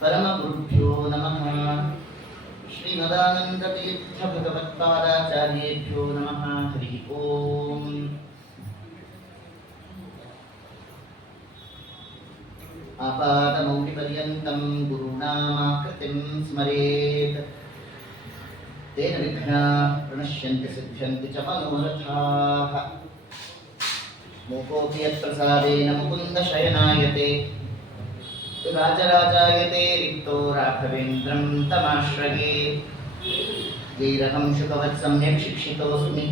परमगुरुभ्यो नमः। श्रीमदानन्दतीर्थ भगवत्पादाचार्येभ्यो नमः। हरि ओम्। आपादमौलिपर्यन्तं गुरूणामाकृतिं स्मरेत् तेन विघ्नाः प्रणश्यन्ति सिद्ध्यन्ति च मनोरथाः। मूकोऽपि यत्प्रसादेन मुकुन्दशयनायते राजराजायते रिक्तो राघवेन्द्रं तमाश्रये। वीरहं शुकवत् सम्यक् शिक्षितोऽस्मि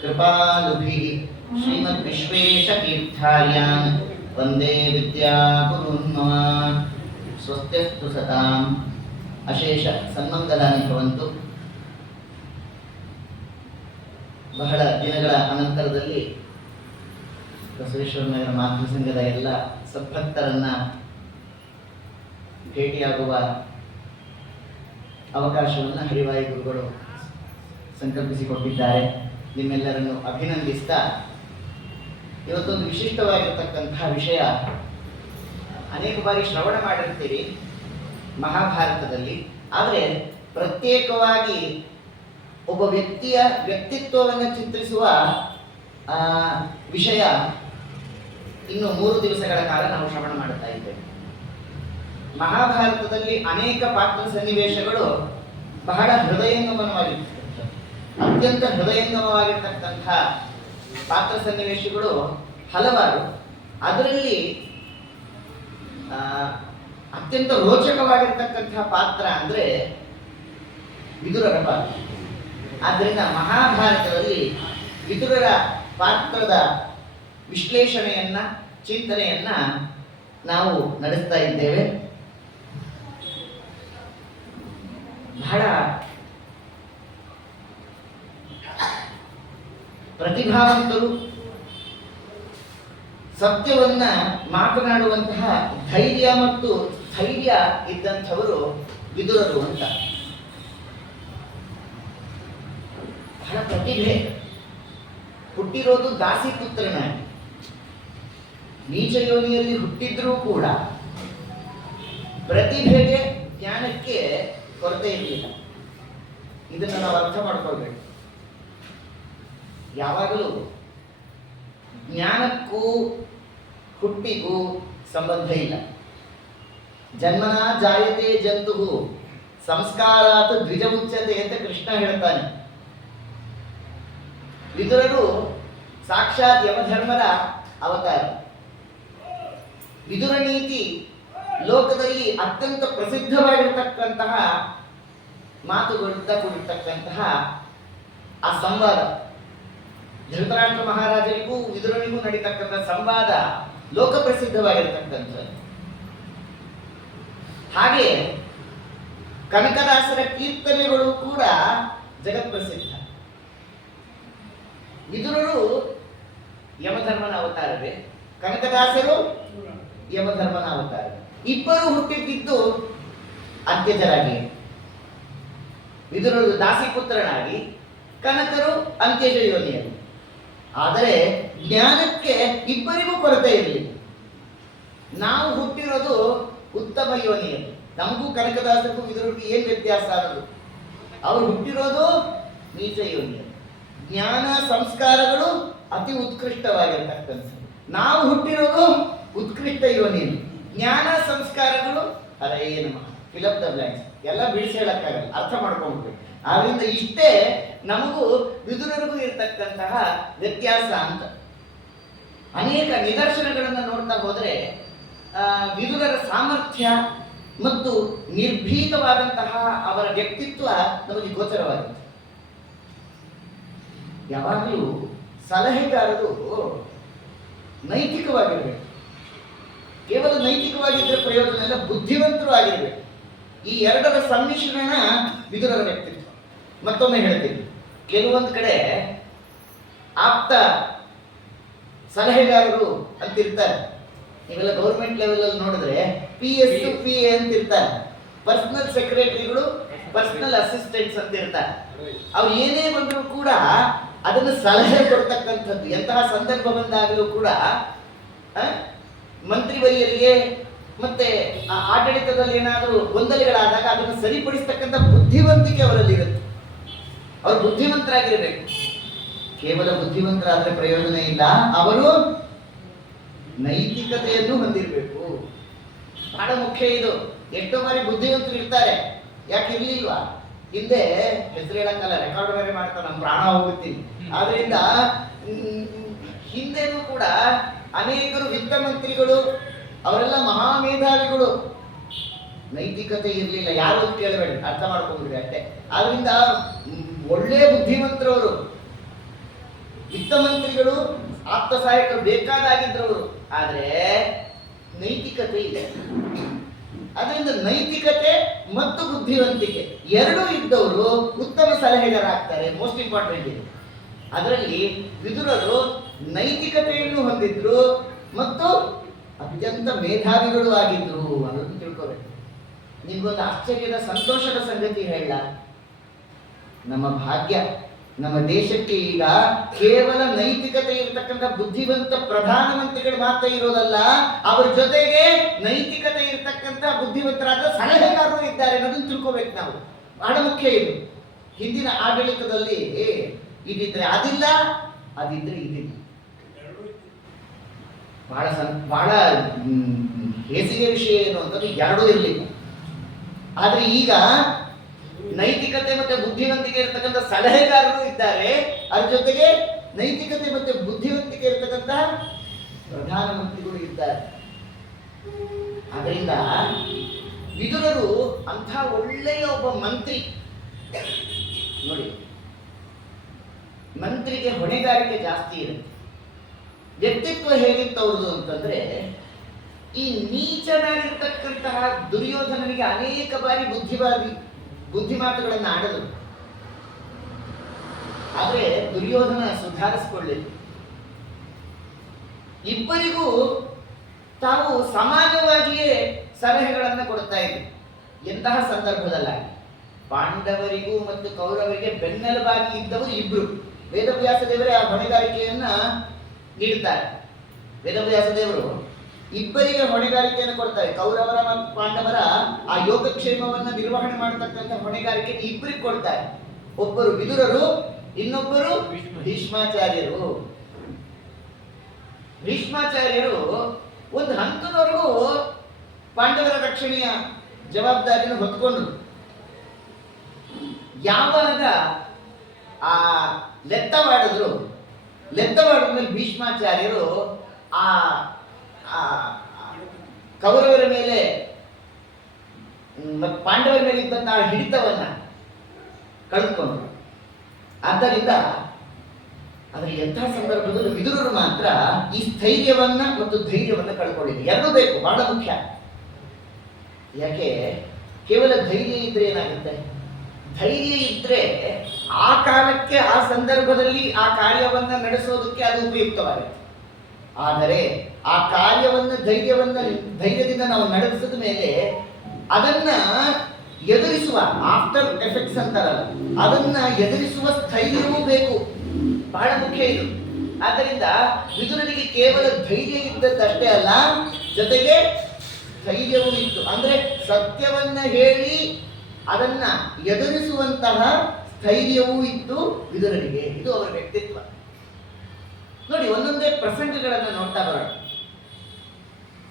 कृपालुभिः श्रीमद्विश्वेशतीर्थार्यान् वन्दे विद्यागुरून् मम। स्वस्त्यस्तु सताम् अशेष सन्मङ्गलानि भवन्तु। ಬಹಳ ದಿನಗಳ ಅನಂತರದಲ್ಲಿ ಬಸವೇಶ್ವರ ನಗರ ಮಾತೃ ಸಂಘದ ಎಲ್ಲ ಸದ್ಭಕ್ತರನ್ನ ಭೇಟಿಯಾಗುವ ಅವಕಾಶವನ್ನು ಹರಿವಾಯು ಗುರುಗಳು ಸಂಕಲ್ಪಿಸಿಕೊಟ್ಟಿದ್ದಾರೆ. ನಿಮ್ಮೆಲ್ಲರನ್ನು ಅಭಿನಂದಿಸ್ತಾ ಇವತ್ತೊಂದು ವಿಶಿಷ್ಟವಾಗಿರತಕ್ಕಂತಹ ವಿಷಯ. ಅನೇಕ ಬಾರಿ ಶ್ರವಣ ಮಾಡಿರ್ತೀರಿ ಮಹಾಭಾರತದಲ್ಲಿ, ಆದರೆ ಪ್ರತ್ಯೇಕವಾಗಿ ಒಬ್ಬ ವ್ಯಕ್ತಿಯ ವ್ಯಕ್ತಿತ್ವವನ್ನು ಚಿತ್ರಿಸುವ ವಿಷಯ ಇನ್ನು 3 ದಿವಸಗಳ ಕಾಲ ನಾವು ಶ್ರವಣ ಮಾಡುತ್ತಾ ಇದ್ದೇವೆ. ಮಹಾಭಾರತದಲ್ಲಿ ಅನೇಕ ಪಾತ್ರ ಸನ್ನಿವೇಶಗಳು ಬಹಳ ಹೃದಯಂಗಮವಾಗಿರ್ತಕ್ಕಂಥ, ಅತ್ಯಂತ ಹೃದಯಂಗಮವಾಗಿರ್ತಕ್ಕಂಥ ಪಾತ್ರ ಸನ್ನಿವೇಶಗಳು ಹಲವಾರು. ಅದರಲ್ಲಿ ಅತ್ಯಂತ ರೋಚಕವಾಗಿರ್ತಕ್ಕಂಥ ಪಾತ್ರ ಅಂದರೆ ವಿದುರರ ಪಾತ್ರ. ಆದ್ದರಿಂದ ಮಹಾಭಾರತದಲ್ಲಿ ವಿದುರರ ಪಾತ್ರದ ವಿಶ್ಲೇಷಣೆಯನ್ನ, ಚಿಂತನೆಯನ್ನ ನಾವು ನಡೆಸ್ತಾ ಇದ್ದೇವೆ. ಬಹಳ ಪ್ರತಿಭಾವಂತರು, ಸತ್ಯವನ್ನ ಮಾತನಾಡುವಂತಹ ಧೈರ್ಯ ಮತ್ತು ಸ್ಥೈರ್ಯ ಇದ್ದಂಥವರು ವಿದುರರು ಅಂತ. ಬಹಳ ಪ್ರತಿಭೆ. ಹುಟ್ಟಿರೋದು ದಾಸಿ ಪುತ್ರನಾಗಿ, ನೀಚ ಯೋನಿಯಲ್ಲಿ ಹುಟ್ಟಿದ್ರೂ ಕೂಡ ಪ್ರತಿಭೆಗೆ, ಜ್ಞಾನಕ್ಕೆ ಕೊರತೆ ಇರಲಿಲ್ಲ. ಇದನ್ನು ನಾವು ಅರ್ಥ ಮಾಡ್ಕೊಳ್ಬೇಕು. ಯಾವಾಗಲೂ ಜ್ಞಾನಕ್ಕೂ ಹುಟ್ಟಿಗೂ ಸಂಬಂಧ ಇಲ್ಲ. ಜನ್ಮನಾ ಜಾಯತೆ ಜಂತು ಸಂಸ್ಕಾರಾತ್ ದ್ವಿಜಮುಚ್ಯತೆ ಅಂತ ಕೃಷ್ಣ ಹೇಳ್ತಾನೆ. ವಿದುರರು ಸಾಕ್ಷಾತ್ ಯಮಧರ್ಮರ ಅವತಾರ. ವಿದುರ ನೀತಿ ಲೋಕದಲ್ಲಿ ಅತ್ಯಂತ ಪ್ರಸಿದ್ಧವಾಗಿರತಕ್ಕಂತಹ ಮಾತುಗಳಿಂದ ಕೂಡಿರ್ತಕ್ಕಂತಹ ಆ ಸಂವಾದ, ಧೃತರಾಷ್ಟ್ರ ಮಹಾರಾಜರಿಗೂ ವಿದುರನಿಗೂ ನಡೀತಕ್ಕಂಥ ಸಂವಾದ ಲೋಕ ಪ್ರಸಿದ್ಧವಾಗಿರತಕ್ಕಂಥದ್ದು. ಹಾಗೆ ಕನಕದಾಸರ ಕೀರ್ತನೆಗಳು ಕೂಡ ಜಗತ್ ಪ್ರಸಿದ್ಧ. ವಿದುರರು ಯಮಧರ್ಮನ ಅವತಾರವೇ, ಕನಕದಾಸರು ಯಮಧರ್ಮನ ಅವತಾರ. ಇಬ್ಬರು ಹುಟ್ಟಿದ್ದು ಅಂತ್ಯಜರಾಗಿ. ವಿದುರರು ದಾಸಿಪುತ್ರನಾಗಿ, ಕನಕರು ಅಂತ್ಯಜ ಯೋನಿಯಲ್ಲಿ. ಆದರೆ ಜ್ಞಾನಕ್ಕೆ ಇಬ್ಬರಿಗೂ ಕೊರತೆ ಇರಲಿಲ್ಲ. ನಾವು ಹುಟ್ಟಿರೋದು ಉತ್ತಮ ಯೋನಿಯಲ್ಲಿ. ನಮಗೂ ಕನಕದಾಸರಿಗೂ ವಿದುರರಿಗೂ ಏನು ವ್ಯತ್ಯಾಸ ಅನ್ನೋದು? ಅವರು ಹುಟ್ಟಿರೋದು ನೀಚ ಯೋನಿಯಲ್ಲಿ. ಜ್ಞಾನ ಸಂಸ್ಕಾರಗಳು ಅತಿ ಉತ್ಕೃಷ್ಟವಾಗಿರ್ತಕ್ಕಂಥದ್ದು. ನಾವು ಹುಟ್ಟಿರೋದು ಉತ್ಕೃಷ್ಟ ಯೋನಿಯಲ್ಲಿ. ಜ್ಞಾನ ಸಂಸ್ಕಾರಗಳು ಹರೇ ನಮಃ, ಫಿಲ್ ಅಪ್ ದ ಬ್ಲಾಂಕ್ಸ್, ಎಲ್ಲ ಬಿಡಿಸಿ ಹೇಳಕ್ಕಾಗಲ್ಲ, ಅರ್ಥ ಮಾಡ್ಕೊಂಡ್ಬಿಡ್ಬೇಕು. ಆದ್ರಿಂದ ಇಷ್ಟೇ ನಮಗೂ ವಿದುರರಿಗೂ ಇರತಕ್ಕಂತಹ ವ್ಯತ್ಯಾಸ ಅಂತ. ಅನೇಕ ನಿದರ್ಶನಗಳನ್ನು ನೋಡ್ತಾ ಹೋದ್ರೆ ವಿದುರರ ಸಾಮರ್ಥ್ಯ ಮತ್ತು ನಿರ್ಭೀತವಾದಂತಹ ಅವರ ವ್ಯಕ್ತಿತ್ವ ನಮಗೆ ಗೋಚರವಾಗುತ್ತೆ. ಯಾವಾಗಲೂ ಸಲಹೆಗಾರರು ನೈತಿಕವಾಗಿರಬೇಕು. ಕೇವಲ ನೈತಿಕವಾಗಿದ್ದರೆ ಪ್ರಯೋಜನ ಇಲ್ಲ, ಬುದ್ಧಿವಂತರು ಆಗಿರಬೇಕು. ಈ ಎರಡರ ಸಮ್ಮಿಶ್ರಣ ವಿದುರರ ವ್ಯಕ್ತಿತ್ವ. ಮತ್ತೊಮ್ಮೆ ಹೇಳ್ತೀನಿ, ಕೆಲವೊಂದು ಕಡೆ ಆಪ್ತ ಸಲಹೆಗಾರರು ಅಂತಿರ್ತಾರೆ. ನೀವೆಲ್ಲ ಗೌರ್ಮೆಂಟ್ ಲೆವೆಲ್ ಅಲ್ಲಿ ನೋಡಿದ್ರೆ PS PA ಅಂತಿರ್ತಾರೆ. ಪರ್ಸನಲ್ ಸೆಕ್ರೆಟರಿಗಳು, ಪರ್ಸನಲ್ ಅಸಿಸ್ಟೆಂಟ್ಸ್ ಅಂತ ಇರ್ತಾರೆ. ಅವ್ರು ಏನೇ ಬಂದರೂ ಕೂಡ ಅದನ್ನು ಸಲಹೆ ಕೊಡ್ತಕ್ಕಂಥದ್ದು. ಎಂತಹ ಸಂದರ್ಭ ಬಂದಾಗಲೂ ಕೂಡ ಮಂತ್ರಿವರಿಯರಿಗೆ ಮತ್ತೆ ಆಡಳಿತದಲ್ಲಿ ಏನಾದರೂ ಗೊಂದಲಗಳಾದಾಗ ಅದನ್ನು ಸರಿಪಡಿಸ್ತಕ್ಕಂಥ ಬುದ್ಧಿವಂತಿಕೆ ಅವರಲ್ಲಿ ಇರುತ್ತೆ. ಅವರು ಬುದ್ಧಿವಂತರಾಗಿರಬೇಕು. ಕೇವಲ ಬುದ್ಧಿವಂತರಾದ್ರೆ ಪ್ರಯೋಜನ ಇಲ್ಲ, ಅವರು ನೈತಿಕತೆಯನ್ನು ಹೊಂದಿರಬೇಕು. ಬಹಳ ಮುಖ್ಯ ಇದು. ಎಷ್ಟೋ ಬಾರಿ ಬುದ್ಧಿವಂತರು ಇರ್ತಾರೆ, ಯಾಕೆ ಇರ್ಲಿಲ್ವಾ? ಹಿಂದೆ ಹೆಸರು ಹೇಳಕ್ಕಲ್ಲ, ರೆಕಾರ್ಡ್ ಬೇರೆ ಮಾಡ್ತಾರೆ, ನಮ್ಮ ಪ್ರಾಣ ಹೋಗುತ್ತೀನಿ. ಆದ್ರಿಂದ ಹಿಂದೆನೂ ಕೂಡ ಅನೇಕರು ವಿತ್ತ ಮಂತ್ರಿಗಳು, ಅವರೆಲ್ಲ ಮಹಾಮೇಧಾವಿಗಳು, ನೈತಿಕತೆ ಇರಲಿಲ್ಲ. ಯಾರು ಕೇಳಬೇಡಿ, ಅರ್ಥ ಮಾಡ್ಕೊಂಡ್ಬಿಡಿ ಅಷ್ಟೇ. ಆದ್ರಿಂದ ಒಳ್ಳೆ ಬುದ್ಧಿವಂತರವರು, ವಿತ್ತ ಮಂತ್ರಿಗಳು, ಆಪ್ತ ಸಹಾಯಕರು ಬೇಕಾದಾಗಿದ್ದವರು, ಆದರೆ ನೈತಿಕತೆ ಇಲ್ಲ. ಅದರಿಂದ ನೈತಿಕತೆ ಮತ್ತು ಬುದ್ಧಿವಂತಿಕೆ ಎರಡೂ ಇದ್ದವರು ಉತ್ತಮ ಸಲಹೆಗಾರಾಗ್ತಾರೆ. ಮೋಸ್ಟ್ ಇಂಪಾರ್ಟೆಂಟ್ ಇದೆ. ಅದರಲ್ಲಿ ವಿದುರರು ನೈತಿಕತೆಯನ್ನು ಹೊಂದಿದ್ರು ಮತ್ತು ಅತ್ಯಂತ ಮೇಧಾವಿಗಳು ಆಗಿದ್ರು ಅನ್ನೋದನ್ನು ತಿಳ್ಕೋಬೇಕು. ನಿಮ್ಗೊಂದು ಆಶ್ಚರ್ಯದ ಸಂತೋಷದ ಸಂಗತಿ ಹೇಳ, ನಮ್ಮ ಭಾಗ್ಯ, ನಮ್ಮ ದೇಶಕ್ಕೆ ಈಗ ಕೇವಲ ನೈತಿಕತೆ ಇರತಕ್ಕಂಥ ಬುದ್ಧಿವಂತ ಪ್ರಧಾನಮಂತ್ರಿಗಳು ಮಾತ್ರ ಇರೋದಲ್ಲ, ಅವರ ಜೊತೆಗೆ ನೈತಿಕತೆ ಇರತಕ್ಕಂಥ ಬುದ್ಧಿವಂತರಾದ ಸಲಹೆಗಾರರು ಇದ್ದಾರೆ ಅನ್ನೋದನ್ನು ತಿಳ್ಕೋಬೇಕು ನಾವು. ಬಹಳ ಮುಖ್ಯ ಇದು. ಹಿಂದಿನ ಆಡಳಿತದಲ್ಲಿ ಇದಿದ್ರೆ ಅದಿಲ್ಲ, ಅದಿದ್ರೆ ಇದಿಲ್ಲ. ಬಹಳ ಹೇಸಿಗೆ ವಿಷಯ ಏನು ಅಂತಂದ್ರೆ ಎರಡೂ ಇರಲಿಲ್ಲ. ಆದ್ರೆ ಈಗ ನೈತಿಕತೆ ಮತ್ತೆ ಬುದ್ಧಿವಂತಿಕೆ ಇರತಕ್ಕಂಥ ಸಲಹೆಗಾರರು ಇದ್ದಾರೆ, ಅದ್ರ ಜೊತೆಗೆ ನೈತಿಕತೆ ಮತ್ತೆ ಬುದ್ಧಿವಂತಿಕೆ ಇರತಕ್ಕಂಥ ಪ್ರಧಾನಮಂತ್ರಿಗಳು ಇದ್ದಾರೆ. ಅದರಿಂದ ವಿದುರರು ಅಂಥ ಒಳ್ಳೆಯ ಒಬ್ಬ ಮಂತ್ರಿ. ನೋಡಿ, ಮಂತ್ರಿಗೆ ಹೊಣೆಗಾರಿಕೆ ಜಾಸ್ತಿ ಇರುತ್ತೆ. ವ್ಯಕ್ತಿತ್ವ ಹೇಗಿತ್ತು ಅವ್ರದ್ದು ಅಂತಂದ್ರೆ, ಈ ನೀಚನಾಗಿರ್ತಕ್ಕಂತಹ ದುರ್ಯೋಧನನಿಗೆ ಅನೇಕ ಬಾರಿ ಬುದ್ಧಿಮಾತುಗಳನ್ನು ಆಡಲು, ಆದ್ರೆ ದುರ್ಯೋಧನ ಸುಧಾರಿಸಿಕೊಳ್ಳಿಲ್ಲ. ಇಬ್ಬರಿಗೂ ತಾವು ಸಮಾನವಾಗಿಯೇ ಸಲಹೆಗಳನ್ನು ಕೊಡ್ತಾ ಇದ್ರು. ಎಂತಹ ಸಂದರ್ಭದಲ್ಲಾಗಿ ಪಾಂಡವರಿಗೂ ಮತ್ತು ಕೌರವರಿಗೆ ಬೆನ್ನೆಲುಬಾಗಿ ಇದ್ದವರು ಇಬ್ರು. ವೇದವ್ಯಾಸ ದೇವರೇ ಆ ಹೊಣೆಗಾರಿಕೆಯನ್ನ ನೀಡ್ತಾರೆ. ವೇದವ್ಯಾಸ ದೇವರು ಇಬ್ಬರಿಗೆ ಹೊಣೆಗಾರಿಕೆಯನ್ನು ಕೊಡ್ತಾರೆ. ಕೌರವರ ಮತ್ತು ಪಾಂಡವರ ಆ ಯೋಗಕ್ಷೇಮವನ್ನು ನಿರ್ವಹಣೆ ಮಾಡತಕ್ಕಂಥ ಹೊಣೆಗಾರಿಕೆ ಇಬ್ಬರಿಗೆ ಕೊಡ್ತಾರೆ. ಒಬ್ಬರು ವಿದುರರು, ಇನ್ನೊಬ್ಬರು ಭೀಷ್ಮಾಚಾರ್ಯರು. ಭೀಷ್ಮಾಚಾರ್ಯರು ಒಂದು ಹಂತದವರೆಗೂ ಪಾಂಡವರ ರಕ್ಷಣೆಯ ಜವಾಬ್ದಾರಿಯನ್ನು ಹೊತ್ಕೊಂಡ್ರು. ಯಾವಾಗ ಆ ಲೆತ್ತವಾಡಿದ ಮೇಲೆ ಭೀಷ್ಮಾಚಾರ್ಯರು ಆ ಕೌರವರ ಮೇಲೆ ಮತ್ತು ಪಾಂಡವರ ಮೇಲೆ ಇದ್ದಂತಹ ಹಿಡಿತವನ್ನ ಕಳೆದುಕೊಂಡ್ರು. ಆದ್ದರಿಂದ ಆದರೆ ಎಂತಹ ಸಂದರ್ಭದಲ್ಲೂ ವಿದುರರು ಮಾತ್ರ ಈ ಸ್ಥೈರ್ಯವನ್ನ ಮತ್ತು ಧೈರ್ಯವನ್ನ ಕಳ್ಕೊಂಡಿದ್ರು. ಎರಡೂ ಬೇಕು, ಬಹಳ ಮುಖ್ಯ. ಯಾಕೆ? ಕೇವಲ ಧೈರ್ಯ ಇದ್ರೆ ಏನಾಗುತ್ತೆ? ಧೈರ್ಯ ಇದ್ರೆ ಆ ಕಾಲಕ್ಕೆ ಆ ಸಂದರ್ಭದಲ್ಲಿ ಆ ಕಾರ್ಯವನ್ನ ನಡೆಸೋದಕ್ಕೆ ಅದು ಉಪಯುಕ್ತವಾಗುತ್ತೆ. ಆದರೆ ಆ ಕಾರ್ಯವನ್ನ ಧೈರ್ಯದಿಂದ ನಾವು ನಡೆಸಿದ ಮೇಲೆ ಅದನ್ನ ಎದುರಿಸುವ ಆಫ್ಟರ್ ಎಫೆಕ್ಟ್ಸ್ ಅಂತಾರಲ್ಲ, ಅದನ್ನ ಎದುರಿಸುವ ಸ್ಥೈರ್ಯವೂ ಬೇಕು. ಬಹಳ ಮುಖ್ಯ ಇದು. ಆದ್ದರಿಂದ ವಿದುರನಿಗೆ ಕೇವಲ ಧೈರ್ಯ ಇದ್ದದ್ದಷ್ಟೇ ಅಲ್ಲ, ಜೊತೆಗೆ ಸ್ಥೈರ್ಯವೂ ಇತ್ತು. ಅಂದ್ರೆ ಸತ್ಯವನ್ನ ಹೇಳಿ ಅದನ್ನ ಎದುರಿಸುವಂತಹ ಸ್ಥೈರ್ಯವೂ ಇತ್ತು ವಿದುರನಿಗೆ. ಇದು ಅವರ ವ್ಯಕ್ತಿತ್ವ. ನೋಡಿ, ಒಂದೊಂದೇ ಪ್ರಸಂಗಗಳನ್ನು ನೋಡ್ತಾ ಬರೋಣ.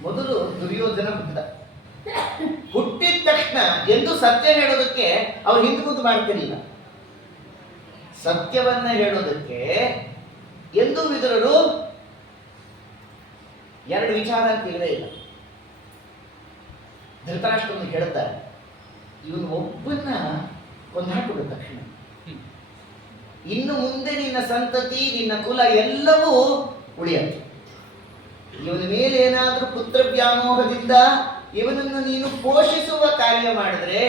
ಮೊದಲು ದುರ್ಯೋಧನ ಹುಟ್ಟಿದ ತಕ್ಷಣ ಎಂದು ಸತ್ಯ ಹೇಳೋದಕ್ಕೆ ಅವ್ರು ಹಿಂದೆ ಮುಂದೆ ಮಾಡ್ತಿರ್ಲಿಲ್ಲ. ಸತ್ಯವನ್ನ ಹೇಳೋದಕ್ಕೆ ಎಂದು ವಿದುರರು ಎರಡು ವಿಚಾರ ಅಂತ ಇಲ್ಲವೇ ಇಲ್ಲ. ಧೃತರಾಷ್ಟ್ರನಿಗೆ ಹೇಳ್ತಾರೆ, ಇವನು ಒಬ್ಬನ್ನ ಕೊಂದಾಕಿಬಿಡು ತಕ್ಷಣ, ಇನ್ನು ಮುಂದೆ ನಿನ್ನ ಸಂತತಿ ನಿನ್ನ ಕುಲ ಎಲ್ಲವೂ ಉಳಿಯತ್ತೆ. ಇವನ ಮೇಲೆ ಏನಾದರೂ ಪುತ್ರ ವ್ಯಾಮೋಹದಿಂದ ಇವನನ್ನು ನೀನು ಪೋಷಿಸುವ ಕಾರ್ಯ ಮಾಡಿದ್ರೆ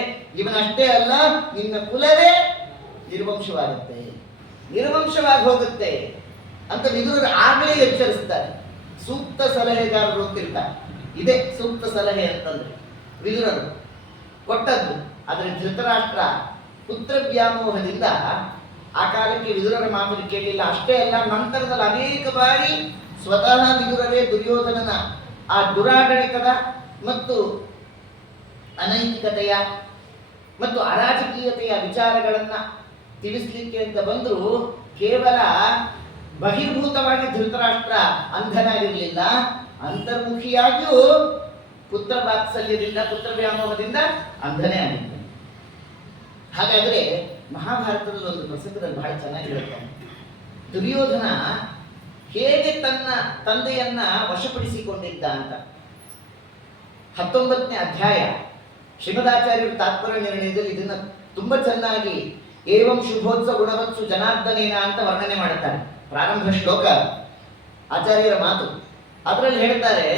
ಇವನಷ್ಟೇ ಅಲ್ಲ, ನಿನ್ನ ಕುಲವೇ ನಿರ್ವಂಶವಾಗುತ್ತೆ, ನಿರ್ವಂಶವಾಗಿ ಹೋಗುತ್ತೆ ಅಂತ ವಿದುರರು ಆಗಲೇ ಎಚ್ಚರಿಸ್ತಾರೆ. ಸೂಕ್ತ ಸಲಹೆಗಾರರು ಅಂತಿರ್ತಾರೆ. ಇದೇ ಸೂಕ್ತ ಸಲಹೆ ಅಂತಂದ್ರೆ ವಿದುರರು ಕೊಟ್ಟದ್ದು. ಆದರೆ ಧೃತರಾಷ್ಟ್ರ ಪುತ್ರ ವ್ಯಾಮೋಹದಿಂದ ಆ ಕಾಲಕ್ಕೆ ವಿದುರರ ಮಾತನ್ನು ಕೇಳಲಿಲ್ಲ. ಅಷ್ಟೇ ಅಲ್ಲ, ನಂತರದಲ್ಲಿ ಅನೇಕ ಬಾರಿ ಸ್ವತಃ ವಿದುರರೇ ದುರ್ಯೋಧನನ ಆ ದುರಾಡಳಿತದ ಮತ್ತು ಅನೈತಿಕತೆಯ ಮತ್ತು ಅರಾಜಕೀಯತೆಯ ವಿಚಾರಗಳನ್ನ ತಿಳಿಸ್ಲಿಕ್ಕೆ ಅಂತ ಬಂದರೂ ಕೇವಲ ಬಹಿರ್ಭೂತವಾಗಿ ಧೃತರಾಷ್ಟ್ರ ಅಂಧನಾಗಿರಲಿಲ್ಲ, ಅಂತರ್ಮುಖಿಯಾಗಿಯೂ ಪುತ್ರ ವಾತ್ಸಲ್ಯದಿಂದ ಪುತ್ರ ವ್ಯಾಮೋಹದಿಂದ ಅಂಧನೇ ಆಗಿದ್ದಾನೆ. ಹಾಗಾದ್ರೆ ಮಹಾಭಾರತದಲ್ಲಿ ಒಂದು ಪ್ರಸಂಗದಲ್ಲಿ ಬಹಳ ಚೆನ್ನಾಗಿರುತ್ತೆ. ದುರ್ಯೋಧನ ಹೇಗೆ ತನ್ನ ತಂದೆಯನ್ನ ವಶಪಡಿಸಿಕೊಂಡಿದ್ದ ಅಂತ 19ನೇ ಅಧ್ಯಾಯ ಶ್ರೀಮದಾಚಾರ್ಯರು ತಾತ್ಪರ್ಯ ನಿರ್ಣಯದಲ್ಲಿ ಇದನ್ನ ತುಂಬಾ ಚೆನ್ನಾಗಿ ಏವಂ ಶುಭೋತ್ಸವ ಗುಣವತ್ಸು ಜನಾರ್ದನೇನ ಅಂತ ವರ್ಣನೆ ಮಾಡುತ್ತಾರೆ. ಪ್ರಾರಂಭ ಶ್ಲೋಕ ಆಚಾರ್ಯರ ಮಾತು. ಅದರಲ್ಲಿ ಹೇಳ್ತಾರೆ,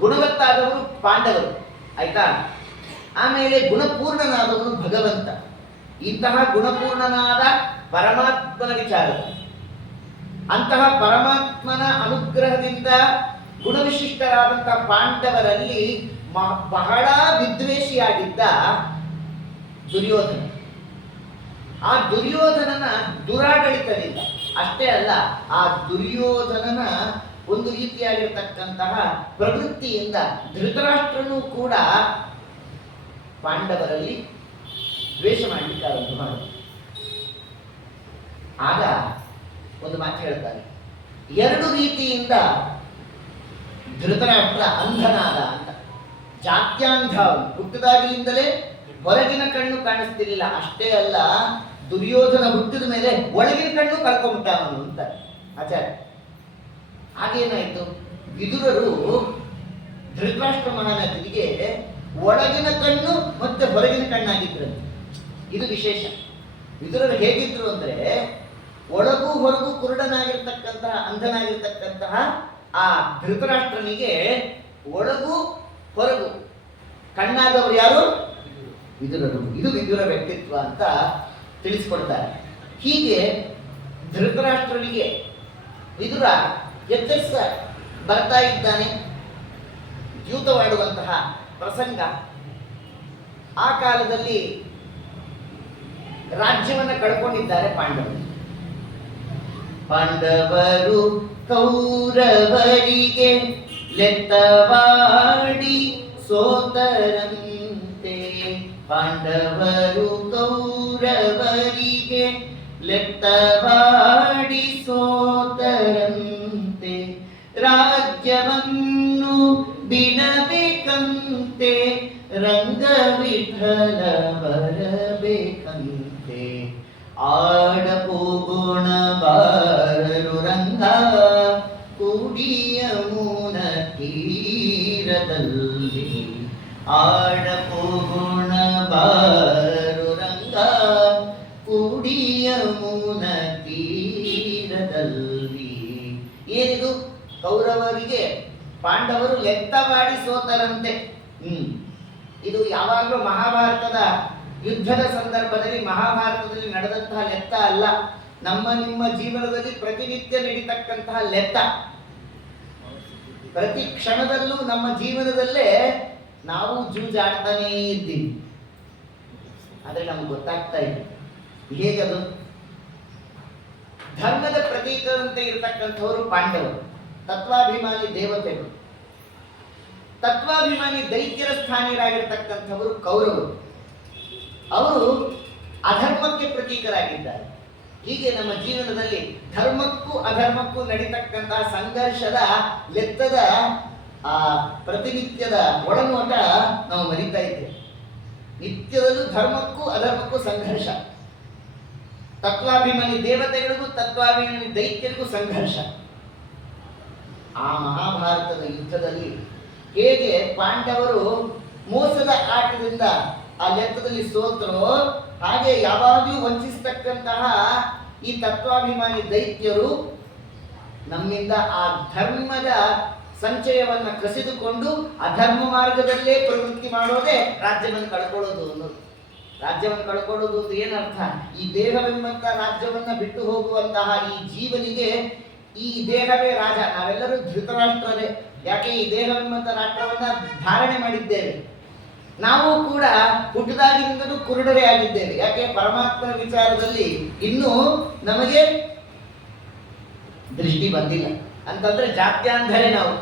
ಗುಣವತ್ತಾದವರು ಪಾಂಡವರು, ಆಯ್ತಾ, ಆಮೇಲೆ ಗುಣಪೂರ್ಣನಾದವನು ಭಗವಂತ. ಇಂತಹ ಗುಣಪೂರ್ಣನಾದ ಪರಮಾತ್ಮನ ವಿಚಾರ, ಅಂತಹ ಪರಮಾತ್ಮನ ಅನುಗ್ರಹದಿಂದ ಗುಣವಿಶಿಷ್ಟರಾದಂತಹ ಪಾಂಡವರಲ್ಲಿ ಬಹಳ ವಿದ್ವೇಷಿಯಾಗಿದ್ದ ದುರ್ಯೋಧನ. ಆ ದುರ್ಯೋಧನನ ದುರಾಡಳಿತದಿಂದ ಅಷ್ಟೇ ಅಲ್ಲ, ಆ ದುರ್ಯೋಧನನ ಒಂದು ರೀತಿಯಾಗಿರತಕ್ಕಂತಹ ಪ್ರವೃತ್ತಿಯಿಂದ ಧೃತರಾಷ್ಟ್ರನೂ ಕೂಡ ಪಾಂಡವರಲ್ಲಿ ದ್ವೇಷ ಮಾಡಲಿಕ್ಕೆ ಆರಂಭ ಮಾಡಿದ. ಆಗ ಒಂದು ಮಾತು ಹೇಳ್ತಾರೆ, ಎರಡು ರೀತಿಯಿಂದ ಧೃತರಾಷ್ಟ್ರ ಅಂಧನಾದ ಅಂತ. ಜಾತ್ಯಾಂಧ, ಹುಟ್ಟಿದಾಗಲಿಂದಲೇ ಹೊರಗಿನ ಕಣ್ಣು ಕಾಣಿಸ್ತಿರ್ಲಿಲ್ಲ. ಅಷ್ಟೇ ಅಲ್ಲ, ದುರ್ಯೋಧನ ಹುಟ್ಟಿದ ಮೇಲೆ ಒಳಗಿನ ಕಣ್ಣು ಕಳ್ಕೊಂಡ್ಬಿಟ್ಟ ಅವನು ಅಂತ ಆಚಾರ್ಯ. ಹಾಗೇನಾಯ್ತು, ವಿದುರರು ಧೃತರಾಷ್ಟ್ರ ಮಹಾರಾಜನಿಗೆ ಒಳಗಿನ ಕಣ್ಣು ಮತ್ತೆ ಹೊರಗಿನ ಕಣ್ಣಾಗಿದ್ರಂತೆ. ಇದು ವಿಶೇಷ. ವಿದುರರು ಹೇಗಿದ್ರು ಅಂದ್ರೆ, ಒಳಗೂ ಹೊರಗೂ ಕುರುಡನಾಗಿರ್ತಕ್ಕಂತಹ ಅಂಧನಾಗಿರ್ತಕ್ಕಂತಹ ಆ ಧೃತರಾಷ್ಟ್ರನಿಗೆ ಒಳಗೂ ಹೊರಗೂ ಕಣ್ಣಾದವರು ಯಾರು? ವಿದುರರು. ಇದು ವಿದುರ ವ್ಯಕ್ತಿತ್ವ ಅಂತ ತಿಳಿಸ್ಕೊಡ್ತಾರೆ. ಹೀಗೆ ಧೃತರಾಷ್ಟ್ರನಿಗೆ ವಿದುರ ಎಚ್ಚರಿಸ ಬರ್ತಾ ಇದ್ದಾನೆ. ದ್ಯೂತವಾಡುವಂತಹ ಪ್ರಸಂಗ. ಆ ಕಾಲದಲ್ಲಿ ರಾಜ್ಯವನ್ನು ಕಳ್ಕೊಂಡಿದ್ದಾರೆ ಪಾಂಡವರು. ಪಾಂಡವರು ಕೌರವರಿಗೆ ಲೆತ್ತವಾಡಿ ಸೋತರಂತೆ. ಪಾಂಡವರು ಕೌರವರಿಗೆ ಲೆತ್ತವಾಡಿ ಸೋತರಂತೆ. ರಾಜ್ಯವನ್ನು ಬಿಡಬೇಕಂತೆ, ರಂಗವಿಠಲ ಬರಬೇಕಂತೆ. ಆಡಪೋಗೋಣ ಬಾರರು ರಂಗ, ಕುಡಿಯಮುನ ತೀರದಲ್ಲಿ. ಆಡಪೋಗೋಣ ಬಾರರು ರಂಗ, ಕುಡಿಯಮುನ ತೀರದಲ್ಲಿ. ಏನಿದು? ಕೌರವರಿಗೆ ಪಾಂಡವರು ಲೆತ್ತವಾಡಿ ಸೋತರಂತೆ. ಇದು ಯಾವಾಗಲೂ ಮಹಾಭಾರತದ ಯುದ್ಧದ ಸಂದರ್ಭದಲ್ಲಿ, ಮಹಾಭಾರತದಲ್ಲಿ ನಡೆದಂತಹ ಲೆತ್ತ ಅಲ್ಲ. ನಮ್ಮ ನಿಮ್ಮ ಜೀವನದಲ್ಲಿ ಪ್ರತಿನಿತ್ಯ ನಡೀತಕ್ಕಂತಹ ಲೆತ್ತ. ಪ್ರತಿ ಕ್ಷಣದಲ್ಲೂ ನಮ್ಮ ಜೀವನದಲ್ಲೇ ನಾವು ಜೂಜಾಡ್ತಾನೇ ಇದ್ದೀವಿ. ಆದ್ರೆ ನಮ್ಗೆ ಗೊತ್ತಾಗ್ತಾ ಇದೆ ಹೇಗದು. ಧರ್ಮದ ಪ್ರತೀಕದಂತೆ ಇರತಕ್ಕಂಥವರು ಪಾಂಡವರು, ತತ್ವಾಭಿಮಾನಿ ದೇವತೆಗಳು. ತತ್ವಾಭಿಮಾನಿ ದೈತ್ಯರ ಸ್ಥಾನೀಯರಾಗಿರ್ತಕ್ಕಂಥವರು ಕೌರವರು. ಅವರು ಅಧರ್ಮಕ್ಕೆ ಪ್ರತೀಕರಾಗಿದ್ದಾರೆ. ಹೀಗೆ ನಮ್ಮ ಜೀವನದಲ್ಲಿ ಧರ್ಮಕ್ಕೂ ಅಧರ್ಮಕ್ಕೂ ನಡೀತಕ್ಕಂತಹ ಸಂಘರ್ಷದ ಲೆತ್ತದ ಆ ಪ್ರತಿನಿತ್ಯದ ಒಳನೋಟ ನಾವು ಮರಿತಾ ಇದ್ದೇವೆ. ನಿತ್ಯದಲ್ಲೂ ಧರ್ಮಕ್ಕೂ ಅಧರ್ಮಕ್ಕೂ ಸಂಘರ್ಷ. ತತ್ವಾಭಿಮಾನಿ ದೇವತೆಗಳಿಗೂ ದೈತ್ಯರಿಗೂ ಸಂಘರ್ಷ. ಆ ಮಹಾಭಾರತದ ಯುದ್ಧದಲ್ಲಿ ಹೇಗೆ ಪಾಂಡವರು ಮೋಸದ ಆಟದಿಂದ ಆ ಲೆಕ್ಕದಲ್ಲಿ ಸೋತರೋ, ಹಾಗೆ ಯಾವಾಗಲೂ ವಂಚಿಸತಕ್ಕಂತಹ ಈ ತತ್ವಾಭಿಮಾನಿ ದೈತ್ಯರು ನಮ್ಮಿಂದ ಆ ಧರ್ಮದ ಸಂಚಯವನ್ನ ಕಸಿದುಕೊಂಡು ಅಧರ್ಮ ಮಾರ್ಗದಲ್ಲೇ ಪ್ರವೃತ್ತಿ ಮಾಡೋದೇ ರಾಜ್ಯವನ್ನು ಕಳ್ಕೊಳ್ಳೋದು ಅನ್ನೋದು. ರಾಜ್ಯವನ್ನು ಕಳ್ಕೊಳ್ಳೋದು ಅಂತ ಏನರ್ಥ? ಈ ದೇಹವೆಂಬಂತ ರಾಜ್ಯವನ್ನ ಬಿಟ್ಟು ಹೋಗುವಂತಹ ಈ ಜೀವನಿಗೆ ಈ ದೇಹವೇ ರಾಜ. ನಾವೆಲ್ಲರೂ ಧೃತರಾಷ್ಟ್ರರೇ. ಯಾಕೆ? ಈ ದೇಹವೆಂಬಂತ ರಾಷ್ಟ್ರವನ್ನ ಧಾರಣೆ ಮಾಡಿದ್ದೇವೆ. ನಾವು ಕೂಡ ಹುಟ್ಟದಾಗಿನಿಂದಲೂ ಕುರುಡರೇ ಆಗಿದ್ದೇವೆ. ಯಾಕೆ? ಪರಮಾತ್ಮನ ವಿಚಾರದಲ್ಲಿ ಇನ್ನೂ ನಮಗೆ ದೃಷ್ಟಿ ಬಂದಿಲ್ಲ. ಅಂತಂದ್ರೆ ಜಾತ್ಯಾಂಧರೇ ನಾವು.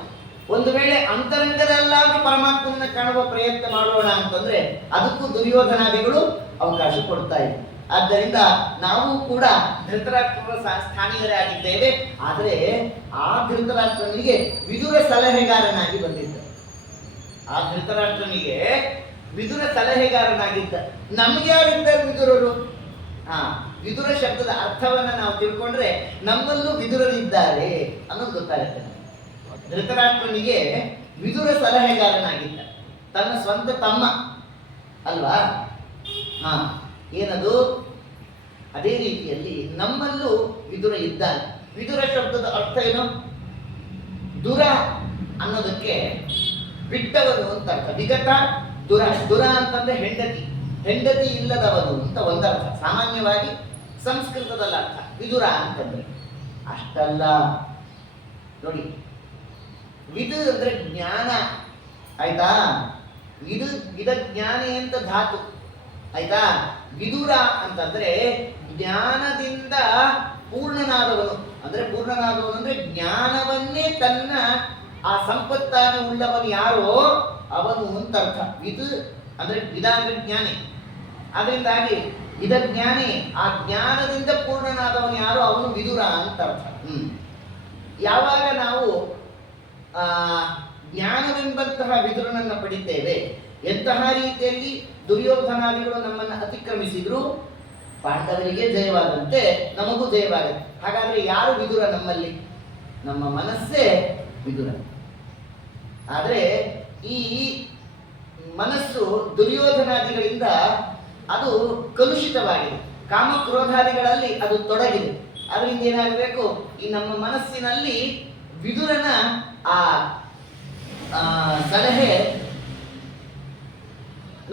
ಒಂದು ವೇಳೆ ಅಂತರಂಗದಲ್ಲಾದ್ರೂ ಪರಮಾತ್ಮನ ಕಾಣುವ ಪ್ರಯತ್ನ ಮಾಡೋಣ ಅಂತಂದ್ರೆ ಅದಕ್ಕೂ ದುರ್ಯೋಧನಾದಿಗಳು ಅವಕಾಶ ಕೊಡ್ತಾ ಇದೆ. ಆದ್ದರಿಂದ ನಾವು ಕೂಡ ಧೃತರಾಷ್ಟ್ರರ ಸ್ಥಾನೀಯರೇ ಆಗಿದ್ದೇವೆ. ಆದರೆ ಆ ಧೃತರಾಷ್ಟ್ರನಿಗೆ ವಿದುರ ಸಲಹೆಗಾರನಾಗಿ ಬಂದಿದ್ದ. ಆ ಧೃತರಾಷ್ಟ್ರನಿಗೆ ವಿದುರ ಸಲಹೆಗಾರನಾಗಿದ್ದ. ನಮ್ಗೆ ಯಾರಿದ್ದಾರೆ ವಿದುರರು? ವಿದುರ ಶಬ್ದದ ಅರ್ಥವನ್ನ ನಾವು ತಿಳ್ಕೊಂಡ್ರೆ ನಮ್ಮಲ್ಲೂ ವಿದುರರಿದ್ದಾರೆ ಅನ್ನೋದು ಗೊತ್ತಾಗುತ್ತೆ. ಧೃತರಾಷ್ಟ್ರನಿಗೆ ವಿದುರ ಸಲಹೆಗಾರನಾಗಿದ್ದ. ತನ್ನ ಸ್ವಂತ ತಮ್ಮ ಅಲ್ವಾ? ಏನದು? ಅದೇ ರೀತಿಯಲ್ಲಿ ನಮ್ಮಲ್ಲೂ ವಿದುರ ಇದ್ದಾನೆ. ವಿದುರ ಶಬ್ದದ ಅರ್ಥ ಏನು? ದುರ ಅನ್ನೋದಕ್ಕೆ ಬಿಟ್ಟವನು ಅಂತ ಅರ್ಥ. ವಿಗತ ದುರ. ದುರ ಅಂತಂದ್ರೆ ಹೆಂಡತಿ, ಹೆಂಡತಿ ಇಲ್ಲದವನು ಅಂತ ಒಂದರ್ಥ. ಸಾಮಾನ್ಯವಾಗಿ ಸಂಸ್ಕೃತದಲ್ಲಿ ಅರ್ಥ ವಿದುರ ಅಂತಂದ್ರೆ. ಅಷ್ಟಲ್ಲ ನೋಡಿ, ವಿದು ಅಂದ್ರೆ ಜ್ಞಾನ, ಆಯ್ತಾ? ವಿದ ಜ್ಞಾನೇ ಅಂತ ಧಾತು, ಆಯ್ತಾ? ವಿದುರ ಅಂತಂದ್ರೆ ಜ್ಞಾನದಿಂದ ಪೂರ್ಣನಾದವನು. ಅಂದ್ರೆ ಪೂರ್ಣನಾದವನು ಅಂದ್ರೆ ಜ್ಞಾನವನ್ನೇ ತನ್ನ ಆ ಸಂಪತ್ತಾಗಿ ಉಳ್ಳವನು ಯಾರೋ ಅವನು ಅಂತ ಅರ್ಥ. ವಿದು ಅಂದ್ರೆ ವಿದ ಅಂದ್ರೆ ಜ್ಞಾನಿ. ಅದರಿಂದಾಗಿ ಇದ ಜ್ಞಾನಿ, ಆ ಜ್ಞಾನದಿಂದ ಪೂರ್ಣನಾದವನು ಯಾರೋ ಅವನು ವಿದುರ ಅಂತ ಅರ್ಥ. ಯಾವಾಗ ನಾವು ಜ್ಞಾನವೆಂಬಂತಹ ವಿದುರನನ್ನ ಪಡಿತೇವೆ, ಎಂತಹ ರೀತಿಯಲ್ಲಿ ದುರ್ಯೋಧನಾದಿಗಳು ನಮ್ಮನ್ನು ಅತಿಕ್ರಮಿಸಿದ್ರು ಪಾಂಡವರಿಗೆ ಜಯವಾದಂತೆ ನಮಗೂ ಜಯವಾಗುತ್ತೆ. ಹಾಗಾದ್ರೆ ಯಾರು ವಿದುರ ನಮ್ಮಲ್ಲಿ? ನಮ್ಮ ಮನಸ್ಸೇ ವಿದುರ. ಆದರೆ ಈ ಮನಸ್ಸು ದುರ್ಯೋಧನಾದಿಗಳಿಂದ ಅದು ಕಲುಷಿತವಾಗಿದೆ. ಕಾಮಕ್ರೋಧಾದಿಗಳಲ್ಲಿ ಅದು ತೊಡಗಿದೆ. ಅದರಿಂದ ಏನಾಗಬೇಕು? ಈ ನಮ್ಮ ಮನಸ್ಸಿನಲ್ಲಿ ವಿದುರನ ಆ ಸಲಹೆ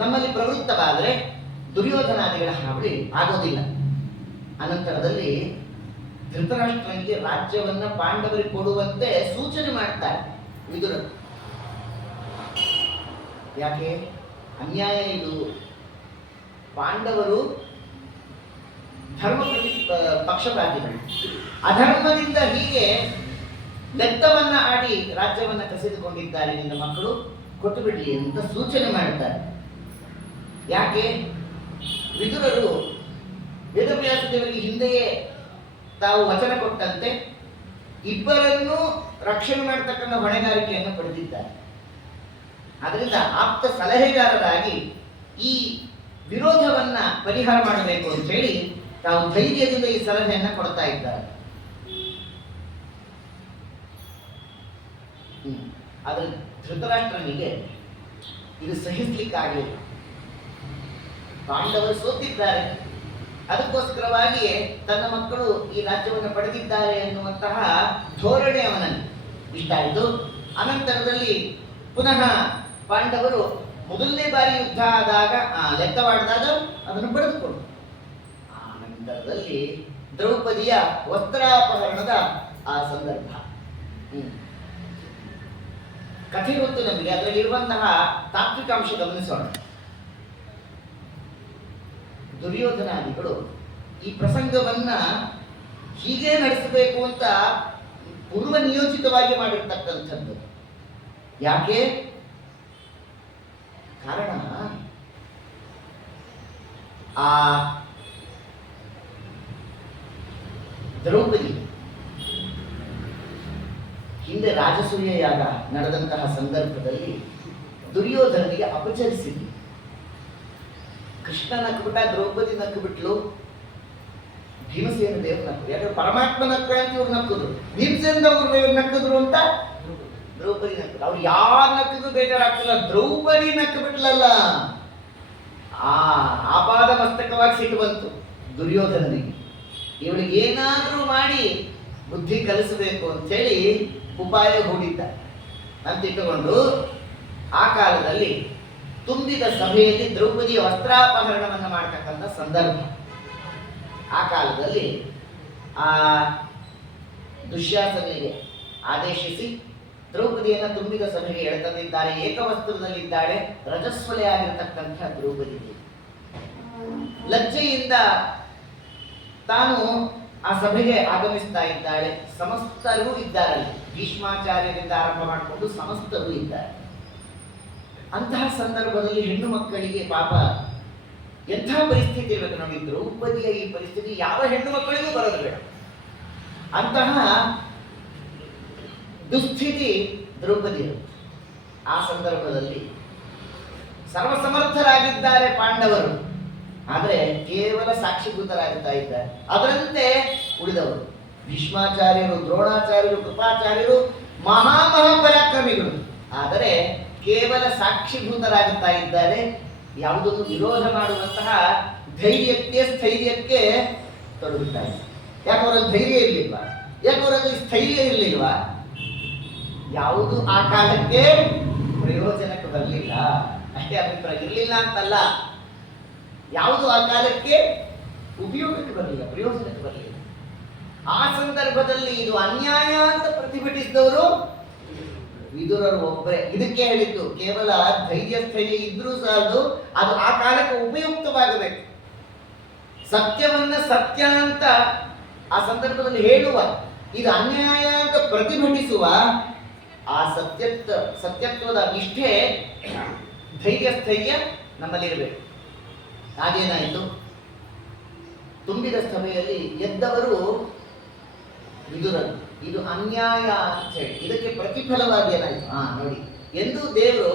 ನಮ್ಮಲ್ಲಿ ಪ್ರವೃತ್ತವಾದರೆ ದುರ್ಯೋಧನಾದಿಗಳ ಹಾವಳಿ ಆಗೋದಿಲ್ಲ. ಅನಂತರದಲ್ಲಿ ಧೃತರಾಷ್ಟ್ರನಿಗೆ ರಾಜ್ಯವನ್ನ ಪಾಂಡವರಿಗೆ ಕೊಡುವಂತೆ ಸೂಚನೆ ಮಾಡ್ತಾರೆ ವಿದುರ. ಯಾಕೆ? ಅನ್ಯಾಯ ಇದು. ಪಾಂಡವರು ಧರ್ಮ ಪಕ್ಷಪಾತಿಗಳು. ಅಧರ್ಮದಿಂದ ಹೀಗೆ ಲೆಕ್ಕವನ್ನ ಆಡಿ ರಾಜ್ಯವನ್ನ ಕಸಿದುಕೊಂಡಿದ್ದಾರೆ. ನಿನ್ನ ಮಕ್ಕಳು ಕೊಟ್ಟು ಬಿಡ್ಲಿ ಅಂತ ಸೂಚನೆ ಮಾಡ್ತಾರೆ. ಯಾಕೆ? ವಿದುರರು ವೇದವ್ಯಾಸ ದೇವರಿಗೆ ಹಿಂದೆಯೇ ತಾವು ವಚನ ಕೊಟ್ಟಂತೆ ಇಬ್ಬರನ್ನೂ ರಕ್ಷಣೆ ಮಾಡತಕ್ಕಂಥ ಹೊಣೆಗಾರಿಕೆಯನ್ನು ಪಡೆದಿದ್ದಾರೆ. ಅದರಿಂದ ಆಪ್ತ ಸಲಹೆಗಾರರಾಗಿ ಈ ವಿರೋಧವನ್ನ ಪರಿಹಾರ ಮಾಡಬೇಕು ಅಂತ ಹೇಳಿ ತಾವು ಧೈರ್ಯದಿಂದ ಈ ಸಲಹೆಯನ್ನ ಕೊಡ್ತಾ ಇದ್ದಾರೆ. ಆದ್ರೆ ಧೃತರಾಷ್ಟ್ರನಿಗೆ ಇದು ಸಹಿಸಲಿಕ್ಕಾಗಲಿಲ್ಲ. ಪಾಂಡವರು ಸೋತಿದ್ದಾರೆ, ಅದಕ್ಕೋಸ್ಕರವಾಗಿಯೇ ತನ್ನ ಮಕ್ಕಳು ಈ ರಾಜ್ಯವನ್ನು ಪಡೆದಿದ್ದಾರೆ ಎನ್ನುವಂತಹ ಧೋರಣೆ ಅವನಲ್ಲಿ ಇಷ್ಟ ಆಯಿತು. ಅನಂತರದಲ್ಲಿ ಪುನಃ ಪಾಂಡವರು ಮೊದಲನೇ ಬಾರಿ ಯುದ್ಧ ಆದಾಗ ಲೆಕ್ಕವಾಡಿದಾಗ ಅದನ್ನು ಪಡೆದುಕೊಂಡು, ಆ ನಂತರದಲ್ಲಿ ದ್ರೌಪದಿಯ ವಸ್ತ್ರಾಪಹರಣದ ಆ ಸಂದರ್ಭ ಕಥೆ ಗೊತ್ತು ನಮಗೆ. ಅದರಲ್ಲಿ ಇರುವಂತಹ ತಾತ್ವಿಕಾಂಶ ಗಮನಿಸೋಣ. ದುರ್ಯೋಧನಾದಿಗಳು ಈ ಪ್ರಸಂಗವನ್ನ ಹೀಗೆ ನಡೆಸಬೇಕು ಅಂತ ಪೂರ್ವ ನಿಯೋಜಿತವಾಗಿ ಮಾಡಿರ್ತಕ್ಕಂಥದ್ದು. ಯಾಕೆ? ಕಾರಣ ಆ ದ್ರೌಪದಿ ಹಿಂದೆ ರಾಜಸೂಯ ಯಾಗ ನಡೆದಂತಹ ಸಂದರ್ಭದಲ್ಲಿ ದುರ್ಯೋಧನಿಗೆ ಅಪಚರಿಸಿದ್ಲು. ಕೃಷ್ಣ ನಕ್ಕುಬಿಟ್ಟ, ದ್ರೌಪದಿ ನಕ್ಕುಬಿಟ್ಲು, ಭೀಮಸೇನ ದೇವರು ನಕ್ಕರು. ಯಾಕಂದ್ರೆ ಪರಮಾತ್ಮ ನಕ್ಕ ಅಂತ ಇವ್ರು ನಕ್ಕುದ್ರು, ಭೀಮಸೇನ ದೇವರು ನಕ್ಕದ್ರು ಅಂತ ದ್ರೌಪದಿ ನಕ್ಕಳು. ಅವ್ರು ಯಾರು ನಕ್ಕಿದ್ರು ಬೇಜಾರಾಗ್ತಿಲ್ಲ, ದ್ರೌಪದಿ ನಕ್ಕ ಬಿಟ್ಲಲ್ಲ. ಆಪಾದ ಮಸ್ತಕವಾಗಿ ಸಿಟ್ಟು ಬಂತು ದುರ್ಯೋಧನನಿಗೆ. ಇವಳಿಗೆ ಏನಾದ್ರೂ ಮಾಡಿ ಬುದ್ಧಿ ಕಲಿಸಬೇಕು ಅಂತೇಳಿ ಉಪಾಯ ಹೂಡಿದ್ದ ಅಂತಿಟ್ಟುಕೊಂಡು ಆ ಕಾಲದಲ್ಲಿ ತುಂಬಿದ ಸಭೆಯಲ್ಲಿ ದ್ರೌಪದಿಯ ವಸ್ತ್ರಾಪಹರಣವನ್ನು ಮಾಡ್ತಕ್ಕಂಥ ಸಂದರ್ಭ. ಆ ಕಾಲದಲ್ಲಿ ಆ ದುಶ್ಯಾಸನಿಗೆ ಆದೇಶಿಸಿ ದ್ರೌಪದಿಯನ್ನು ತುಂಬಿದ ಸಭೆಗೆ ಎಳೆತಂದಿದ್ದಾರೆ. ಏಕವಸ್ತ್ರದಲ್ಲಿದ್ದಾಳೆ, ರಜಸ್ವಲೆ ಆಗಿರತಕ್ಕಂಥ ದ್ರೌಪದಿ ಲಜ್ಜೆಯಿಂದ ತಾನು ಆ ಸಭೆಗೆ ಆಗಮಿಸ್ತಾ ಇದ್ದಾಳೆ. ಸಮಸ್ತರೂ ಇದ್ದಾರೆ, ಭೀಷ್ಮಾಚಾರ್ಯರಿಂದ ಆರಂಭ ಮಾಡಿಕೊಂಡು ಸಮಸ್ತರೂ ಇದ್ದಾರೆ. ಅಂತಹ ಸಂದರ್ಭದಲ್ಲಿ ಹೆಣ್ಣು ಮಕ್ಕಳಿಗೆ ಪಾಪ ಎಂಥ ಪರಿಸ್ಥಿತಿ ಇರಬೇಕು ನೋಡಿ. ದ್ರೌಪದಿಯ ಈ ಪರಿಸ್ಥಿತಿ ಯಾವ ಹೆಣ್ಣು ಮಕ್ಕಳಿಗೂ ಬರೋದು ಬೇಡ. ಅಂತಹ ದುಸ್ಥಿತಿ ದ್ರೌಪದಿಯರು. ಆ ಸಂದರ್ಭದಲ್ಲಿ ಸರ್ವಸಮರ್ಥರಾಗಿದ್ದಾರೆ ಪಾಂಡವರು, ಆದರೆ ಕೇವಲ ಸಾಕ್ಷಿಭೂತರಾಗುತ್ತಾ ಇದ್ದಾರೆ. ಅದರಂತೆ ಉಳಿದವರು ಭೀಷ್ಮಾಚಾರ್ಯರು, ದ್ರೋಣಾಚಾರ್ಯರು, ಕೃಪಾಚಾರ್ಯರು ಮಹಾಪರಾಕ್ರಮಿಗಳು, ಆದರೆ ಕೇವಲ ಸಾಕ್ಷಿಭೂತರಾಗುತ್ತಾ ಇದ್ದಾರೆ. ಯಾವುದನ್ನು ವಿರೋಧ ಮಾಡುವಂತಹ ಧೈರ್ಯಕ್ಕೆ ಸ್ಥೈರ್ಯಕ್ಕೆ ತೊಡಗುತ್ತಾರೆ. ಯಾಕವರಲ್ಲಿ ಧೈರ್ಯ ಇರಲಿಲ್ವಾ? ಯಾಕವರಲ್ಲಿ ಸ್ಥೈರ್ಯ ಇರಲಿಲ್ವಾ? ಯಾವುದು ಆ ಕಾಲಕ್ಕೆ ಪ್ರಯೋಜನಕ್ಕೆ ಬರಲಿಲ್ಲ ಅಷ್ಟೇ. ಅಭಿಪ್ರಾಯ ಇರಲಿಲ್ಲ ಅಂತಲ್ಲ, ಯಾವುದು ಆ ಕಾಲಕ್ಕೆ ಉಪಯೋಗಕ್ಕೆ ಬರಲಿಲ್ಲ, ಪ್ರಯೋಜನಕ್ಕೆ ಬರಲಿಲ್ಲ. ಆ ಸಂದರ್ಭದಲ್ಲಿ ಇದು ಅನ್ಯಾಯ ಅಂತ ಪ್ರತಿಭಟಿಸಿದವರು ವಿದುರರು ಒಬ್ಬರೇ. ಇದಕ್ಕೆ ಹೇಳಿದ್ದು ಕೇವಲ ಧೈರ್ಯ ಸ್ಥೈರ್ಯ ಇದ್ರೂ ಸಾಲದು, ಅದು ಆ ಕಾಲಕ್ಕೆ ಉಪಯುಕ್ತವಾಗಬೇಕು. ಸತ್ಯವನ್ನ ಸತ್ಯ ಅಂತ ಆ ಸಂದರ್ಭದಲ್ಲಿ ಹೇಳುವ, ಇದು ಅನ್ಯಾಯ ಅಂತ ಪ್ರತಿಭಟಿಸುವ ಆ ಸತ್ಯತ್ವದ ನಿಷ್ಠೆ, ಧೈರ್ಯ ಸ್ಥೈರ್ಯ ನಮ್ಮಲ್ಲಿರಬೇಕು. ಹಾಗೇನಾಯಿತು, ತುಂಬಿದ ಸಭೆಯಲ್ಲಿ ಎದ್ದವರು ವಿದುರರು. ಇದು ಅನ್ಯಾಯ ಅಂತ ಹೇಳಿ ಇದಕ್ಕೆ ಪ್ರತಿಫಲವಾಗಿ ಏನಾಯ್ತು? ನೋಡಿ, ಎಂದು ದೇವರು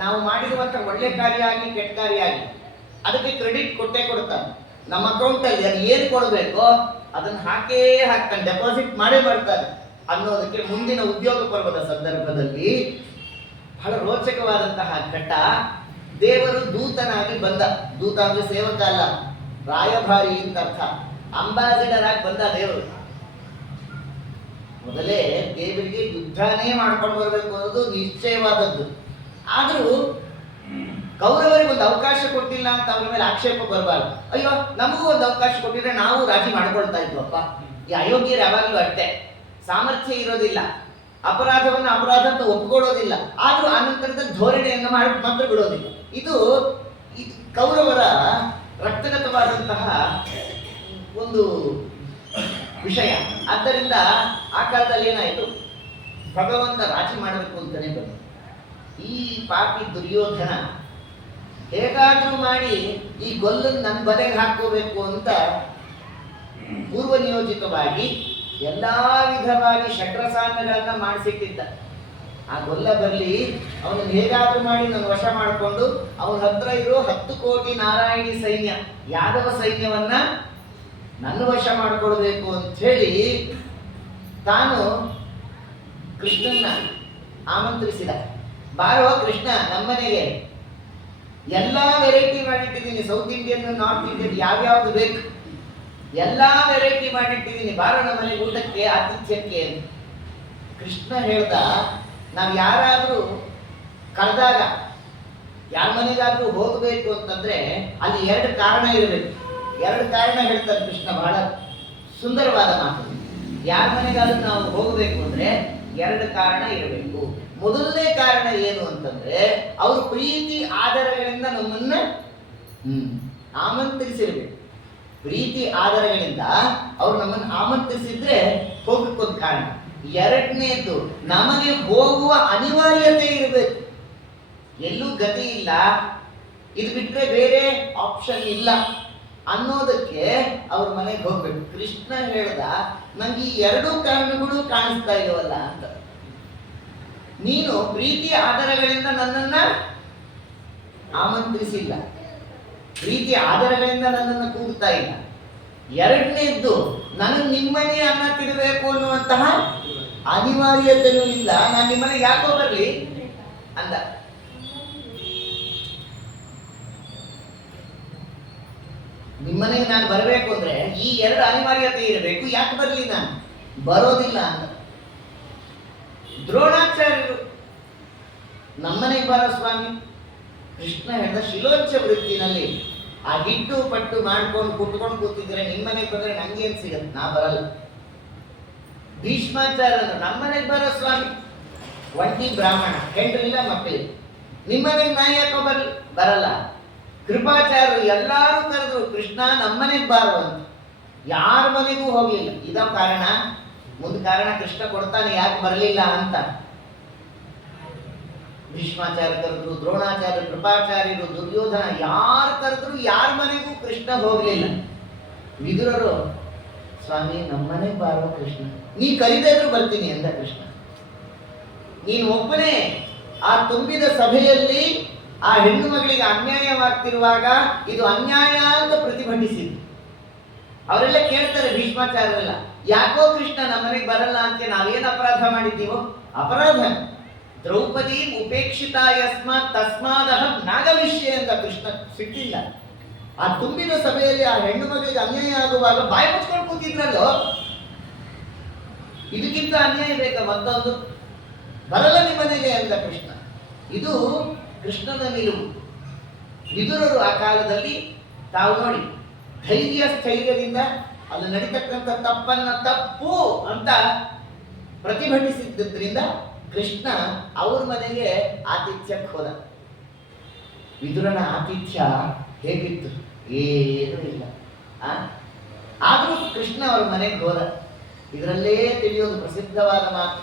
ನಾವು ಮಾಡಿರುವಂಥ ಒಳ್ಳೆ ಕಾರ್ಯ ಆಗಲಿ ಕೆಟ್ಟ ಕಾರ್ಯ ಆಗಲಿ ಅದಕ್ಕೆ ಕ್ರೆಡಿಟ್ ಕೊಟ್ಟೇ ಕೊಡ್ತಾನೆ. ನಮ್ಮ ಅಕೌಂಟಲ್ಲಿ ಅದು ಏನು ಕೊಡಬೇಕೋ ಅದನ್ನು ಹಾಕ್ತಾನೆ, ಡೆಪಾಸಿಟ್ ಮಾಡೇ ಮಾಡ್ತಾನೆ ಅನ್ನೋದಕ್ಕೆ ಮುಂದಿನ ಉದ್ಯೋಗ ಪರ್ವದ ಸಂದರ್ಭದಲ್ಲಿ ಬಹಳ ರೋಚಕವಾದಂತಹ ಘಟ್ಟ. ದೇವರು ದೂತನಾಗಿ ಬಂದ. ದೂತ ಅಂದ್ರೆ ಸೇವಕ ಅಲ್ಲ, ರಾಯಭಾರಿ ಅಂತ ಅರ್ಥ. ಅಂಬಾಸಿಡರ್ ಆಗಿ ಬಂದ ದೇವರು. ಮೊದಲೇ ದೇವರಿಗೆ ಯುದ್ಧನೇ ಮಾಡ್ಕೊಂಡು ಬರಬೇಕು ಅನ್ನೋದು ನಿಶ್ಚಯವಾದದ್ದು. ಆದರೂ ಕೌರವರಿಗೆ ಒಂದು ಅವಕಾಶ ಕೊಟ್ಟಿಲ್ಲ ಅಂತ ಅವ್ರ ಮೇಲೆ ಆಕ್ಷೇಪ ಬರಬಾರ್ದು. ಅಯ್ಯೋ, ನಮಗೂ ಒಂದು ಅವಕಾಶ ಕೊಟ್ಟಿದ್ರೆ ನಾವು ರಾಜಿ ಮಾಡ್ಕೊಳ್ತಾ ಇದ್ವಪ್ಪ. ಈ ಅಯೋಗ್ಯರು ಯಾವಾಗಲೂ ಅಷ್ಟೇ, ಸಾಮರ್ಥ್ಯ ಇರೋದಿಲ್ಲ, ಅಪರಾಧವನ್ನು ಅಪರಾಧ ಅಂತ ಒಪ್ಕೊಳ್ಳೋದಿಲ್ಲ, ಆದರೂ ಆನಂತರದ ಧೋರಣೆಯನ್ನು ಮಾಡಿ ಮಾತ್ರ ಬಿಡೋದಿಲ್ಲ. ಇದು ಕೌರವರ ರಕ್ತಗತವಾದಂತಹ ಒಂದು ವಿಷಯ. ಆದ್ದರಿಂದ ಆ ಕಾಲದಲ್ಲಿ ಏನಾಯಿತು, ಭಗವಂತ ರಾಜಿ ಮಾಡಬೇಕು ಅಂತಾನೆ ಬಂದು ಈ ಪಾಪಿ ದುರ್ಯೋಧನ ಹೇಗಾದ್ರೂ ಮಾಡಿ ಈ ಗೊಲ್ಲನ್ನು ನನ್ನ ಬಲೆಗೆ ಹಾಕೋಬೇಕು ಅಂತ ಪೂರ್ವ ನಿಯೋಜಿತವಾಗಿ ಎಲ್ಲಾ ವಿಧವಾಗಿ ಶಕ್ರಸಾನ್ನಗಳನ್ನ ಮಾಡಿಸಿಟ್ಟಿದ್ದ. ಆ ಗೊಲ್ಲ ಬರಲಿ, ಅವನನ್ನು ಹೇಗಾದ್ರೂ ಮಾಡಿ ನನ್ನ ವಶ ಮಾಡಿಕೊಂಡು ಅವನ ಹತ್ರ ಇರೋ 10 ಕೋಟಿ ನಾರಾಯಣಿ ಸೈನ್ಯ, ಯಾದವ ಸೈನ್ಯವನ್ನ ನನ್ನ ವಶ ಮಾಡಿಕೊಳ್ಬೇಕು ಅಂತ ಹೇಳಿ ತಾನು ಕೃಷ್ಣನ್ನ ಆಮಂತ್ರಿಸಿದ. ಬಾರೋ ಕೃಷ್ಣ, ನಮ್ಮನೆಗೆ ಎಲ್ಲಾ ವೆರೈಟಿ ಮಾಡಿಟ್ಟಿದ್ದೀನಿ, ಸೌತ್ ಇಂಡಿಯನ್, ನಾರ್ತ್ ಇಂಡಿಯನ್, ಯಾವ್ಯಾವ್ದು ಬೇಕು ಎಲ್ಲಾ ವೆರೈಟಿ ಮಾಡಿಟ್ಟಿದ್ದೀನಿ, ಬಾರೋ ನಮ್ಮನೆಗೆ ಊಟಕ್ಕೆ, ಆತಿಥ್ಯಕ್ಕೆ. ಕೃಷ್ಣ ಹೇಳ್ದ, ನಾವು ಯಾರಾದ್ರೂ ಕಳೆದಾಗ ಯಾರ ಮನೆಗಾದ್ರೂ ಹೋಗಬೇಕು ಅಂತಂದ್ರೆ ಅಲ್ಲಿ 2 ಕಾರಣ ಇರಬೇಕು. 2 ಕಾರಣ ಹೇಳ್ತಾರೆ ಕೃಷ್ಣ, ಬಹಳ ಸುಂದರವಾದ ಮಾತು. ಯಾರ ಮನೆಗಾದ್ರೂ ನಾವು ಹೋಗಬೇಕು ಅಂದ್ರೆ 2 ಕಾರಣ ಇರಬೇಕು. ಮೊದಲನೇ ಕಾರಣ ಏನು ಅಂತಂದ್ರೆ ಅವರು ಪ್ರೀತಿ ಆಧಾರಗಳಿಂದ ನಮ್ಮನ್ನ ಆಮಂತ್ರಿಸಿರ್ಬೇಕು. ಪ್ರೀತಿ ಆಧಾರಗಳಿಂದ ಅವ್ರು ನಮ್ಮನ್ನು ಆಮಂತ್ರಿಸಿದ್ರೆ ಹೋಗಕ್ಕೊಂದು ಕಾರಣ. 2ನೇದು, ನಮಗೆ ಹೋಗುವ ಅನಿವಾರ್ಯತೆ ಇರಬೇಕು. ಎಲ್ಲೂ ಗತಿ ಇಲ್ಲ, ಇದು ಬಿಟ್ರೆ ಬೇರೆ ಆಪ್ಷನ್ ಇಲ್ಲ ಅನ್ನೋದಕ್ಕೆ ಅವ್ರ ಮನೆಗೆ ಹೋಗ್ಬೇಕು. ಕೃಷ್ಣ ಹೇಳ್ದ, ನಂಗೆ ಈ 2 ಕಾರಣಗಳು ಕಾಣಿಸ್ತಾ ಇಲ್ಲವಲ್ಲ ಅಂತ. ನೀನು ಪ್ರೀತಿ ಆಧಾರಗಳಿಂದ ನನ್ನನ್ನ ಆಮಂತ್ರಿಸಿಲ್ಲ, ಪ್ರೀತಿ ಆಧಾರಗಳಿಂದ ನನ್ನನ್ನು ಕೂಗ್ತಾ ಇಲ್ಲ. 2ನೇದ್ದು, ನನಗೆ ನಿಮ್ಮನೆ ಅನ್ನ ತಿನ್ನಬೇಕು ಅನ್ನುವಂತಹ ಅನಿವಾರ್ಯತೆಯೂ ಇಲ್ಲ, ನಾನು ನಿಮ್ಮನೆಗೆ ಯಾಕೋ ಬರಲಿ ಅಂದ. ನಿಮ್ಮನೆಗೆ ನಾನು ಬರಬೇಕು ಅಂದ್ರೆ ಈ ಎರಡು ಅನಿವಾರ್ಯತೆ ಇರಬೇಕು, ಯಾಕೆ ಬರಲಿ, ನಾನು ಬರೋದಿಲ್ಲ ಅಂದ. ದ್ರೋಣಾಚಾರ್ಯರು ನಮ್ಮನೆಗೆ ಬರೋ ಸ್ವಾಮಿ, ಕೃಷ್ಣ ಹೇಳಿದ ಶಿಲೋಚ್ಚ ವೃತ್ತಿನಲ್ಲಿ ಆ ಹಿಟ್ಟು ಪಟ್ಟು ಮಾಡ್ಕೊಂಡು ಕುಟ್ಕೊಂಡು ಕೂತಿದ್ರೆ ನಿಮ್ಮನೆಗೆ ಬಂದ್ರೆ ನಂಗೇನ್ ಸಿಗತ್ತೆ, ನಾ ಬರಲ್ಲ. ಭೀಷ್ಮಾಚಾರ್ಯರು ನಮ್ಮನೆಗೆ ಬರೋ ಸ್ವಾಮಿ, ಒಂಟಿ ಬ್ರಾಹ್ಮಣ, ಹೆಂಡ್ರಿಲ್ಲ ಮಕ್ಕಳಿಲ್ಲ, ನಿಮ್ಮನೆಗೆ ನಾ ಯಾಕೋ ಬರಲ್ಲ. ಕೃಪಾಚಾರ್ಯರು ಎಲ್ಲಾರು ಕರೆದ್ರು, ಕೃಷ್ಣ ನಮ್ಮನೆಗೆ ಬಾರೋ ಅಂತ, ಯಾರ ಮನೆಗೂ ಹೋಗ್ಲಿಲ್ಲ. ಇದ ಕಾರಣ, ಮುಂದೆ ಕಾರಣ ಕೃಷ್ಣ ಕೊಡ್ತಾನೆ ಯಾಕೆ ಬರಲಿಲ್ಲ ಅಂತ. ಭೀಷ್ಮಾಚಾರ್ಯ ಕರೆದ್ರು, ದ್ರೋಣಾಚಾರ್ಯ, ಕೃಪಾಚಾರ್ಯರು, ದುರ್ಯೋಧನ, ಯಾರು ಕರೆದ್ರು ಯಾರ ಮನೆಗೂ ಕೃಷ್ಣ ಹೋಗ್ಲಿಲ್ಲ. ವಿದುರರು, ಸ್ವಾಮಿ ನಮ್ಮನೆಗೆ ಬಾರೋ ಕೃಷ್ಣ, ನೀ ಕರಿದಿದ್ರು ಬರ್ತೀನಿ ಅಂದ ಕೃಷ್ಣ. ನೀನು ಒಬ್ಬನೇ ಆ ತುಂಬಿದ ಸಭೆಯಲ್ಲಿ ಆ ಹೆಣ್ಣು ಮಗಳಿಗೆ ಅನ್ಯಾಯವಾಗ್ತಿರುವಾಗ ಇದು ಅನ್ಯಾಯ ಅಂತ ಪ್ರತಿಭಟಿಸಿದ್ರು. ಅವರೆಲ್ಲ ಕೇಳ್ತಾರೆ ಭೀಷ್ಮಾಚಾರ್ಯರೆಲ್ಲ, ಯಾಕೋ ಕೃಷ್ಣ ನಮ್ಮನೆಗೆ ಬರಲ್ಲ ಅಂತ ನಾವೇನು ಅಪರಾಧ ಮಾಡಿದ್ದೀವೋ? ಅಪರಾಧ ದ್ರೌಪದಿ ಉಪೇಕ್ಷಿತ ಯಸ್ಮಾತ್ ತಸ್ಮಾದಹಂ ನಾಗವಿಷ್ಯ ಅಂತ ಕೃಷ್ಣ ಸಿಟ್ಟಿಲ್ಲ. ಆ ತುಂಬಿದ ಸಭೆಯಲ್ಲಿ ಆ ಹೆಣ್ಣು ಮಗಳಿಗೆ ಅನ್ಯಾಯ ಆಗುವಾಗ ಬಾಯಿ ಮುಚ್ಕೊಂಡು ಕೂತಿದ್ರಲ್ಲೋ, ಇದಕ್ಕಿಂತ ಅನ್ಯಾಯ ಬೇಕಾ ಮತ್ತೊಂದು? ಬರಲ್ಲ ನಿಮ್ಮನೆಗೆ ಅಂದ ಕೃಷ್ಣ. ಇದು ಕೃಷ್ಣನ ನಿಲುವು. ವಿದುರರು ಆ ಕಾಲದಲ್ಲಿ ತಾವು ನೋಡಿ ಧೈರ್ಯ ಸ್ಥೈರ್ಯದಿಂದ ಅಲ್ಲಿ ನಡೀತಕ್ಕಂಥ ತಪ್ಪನ್ನ ತಪ್ಪು ಅಂತ ಪ್ರತಿಭಟಿಸಿದ್ದರಿಂದ ಕೃಷ್ಣ ಅವ್ರ ಮನೆಗೆ ಆತಿಥ್ಯಕ್ಕೆ ಹೋದ. ವಿದುರನ ಆತಿಥ್ಯ ಹೇಗಿತ್ತು? ಏನೂ ಇಲ್ಲ. ಆದರೂ ಕೃಷ್ಣ ಅವ್ರ ಮನೆಗೆ ಹೋದ. ಇದರಲ್ಲೇ ತಿಳಿಯೋದು ಪ್ರಸಿದ್ಧವಾದ ಮಾತು,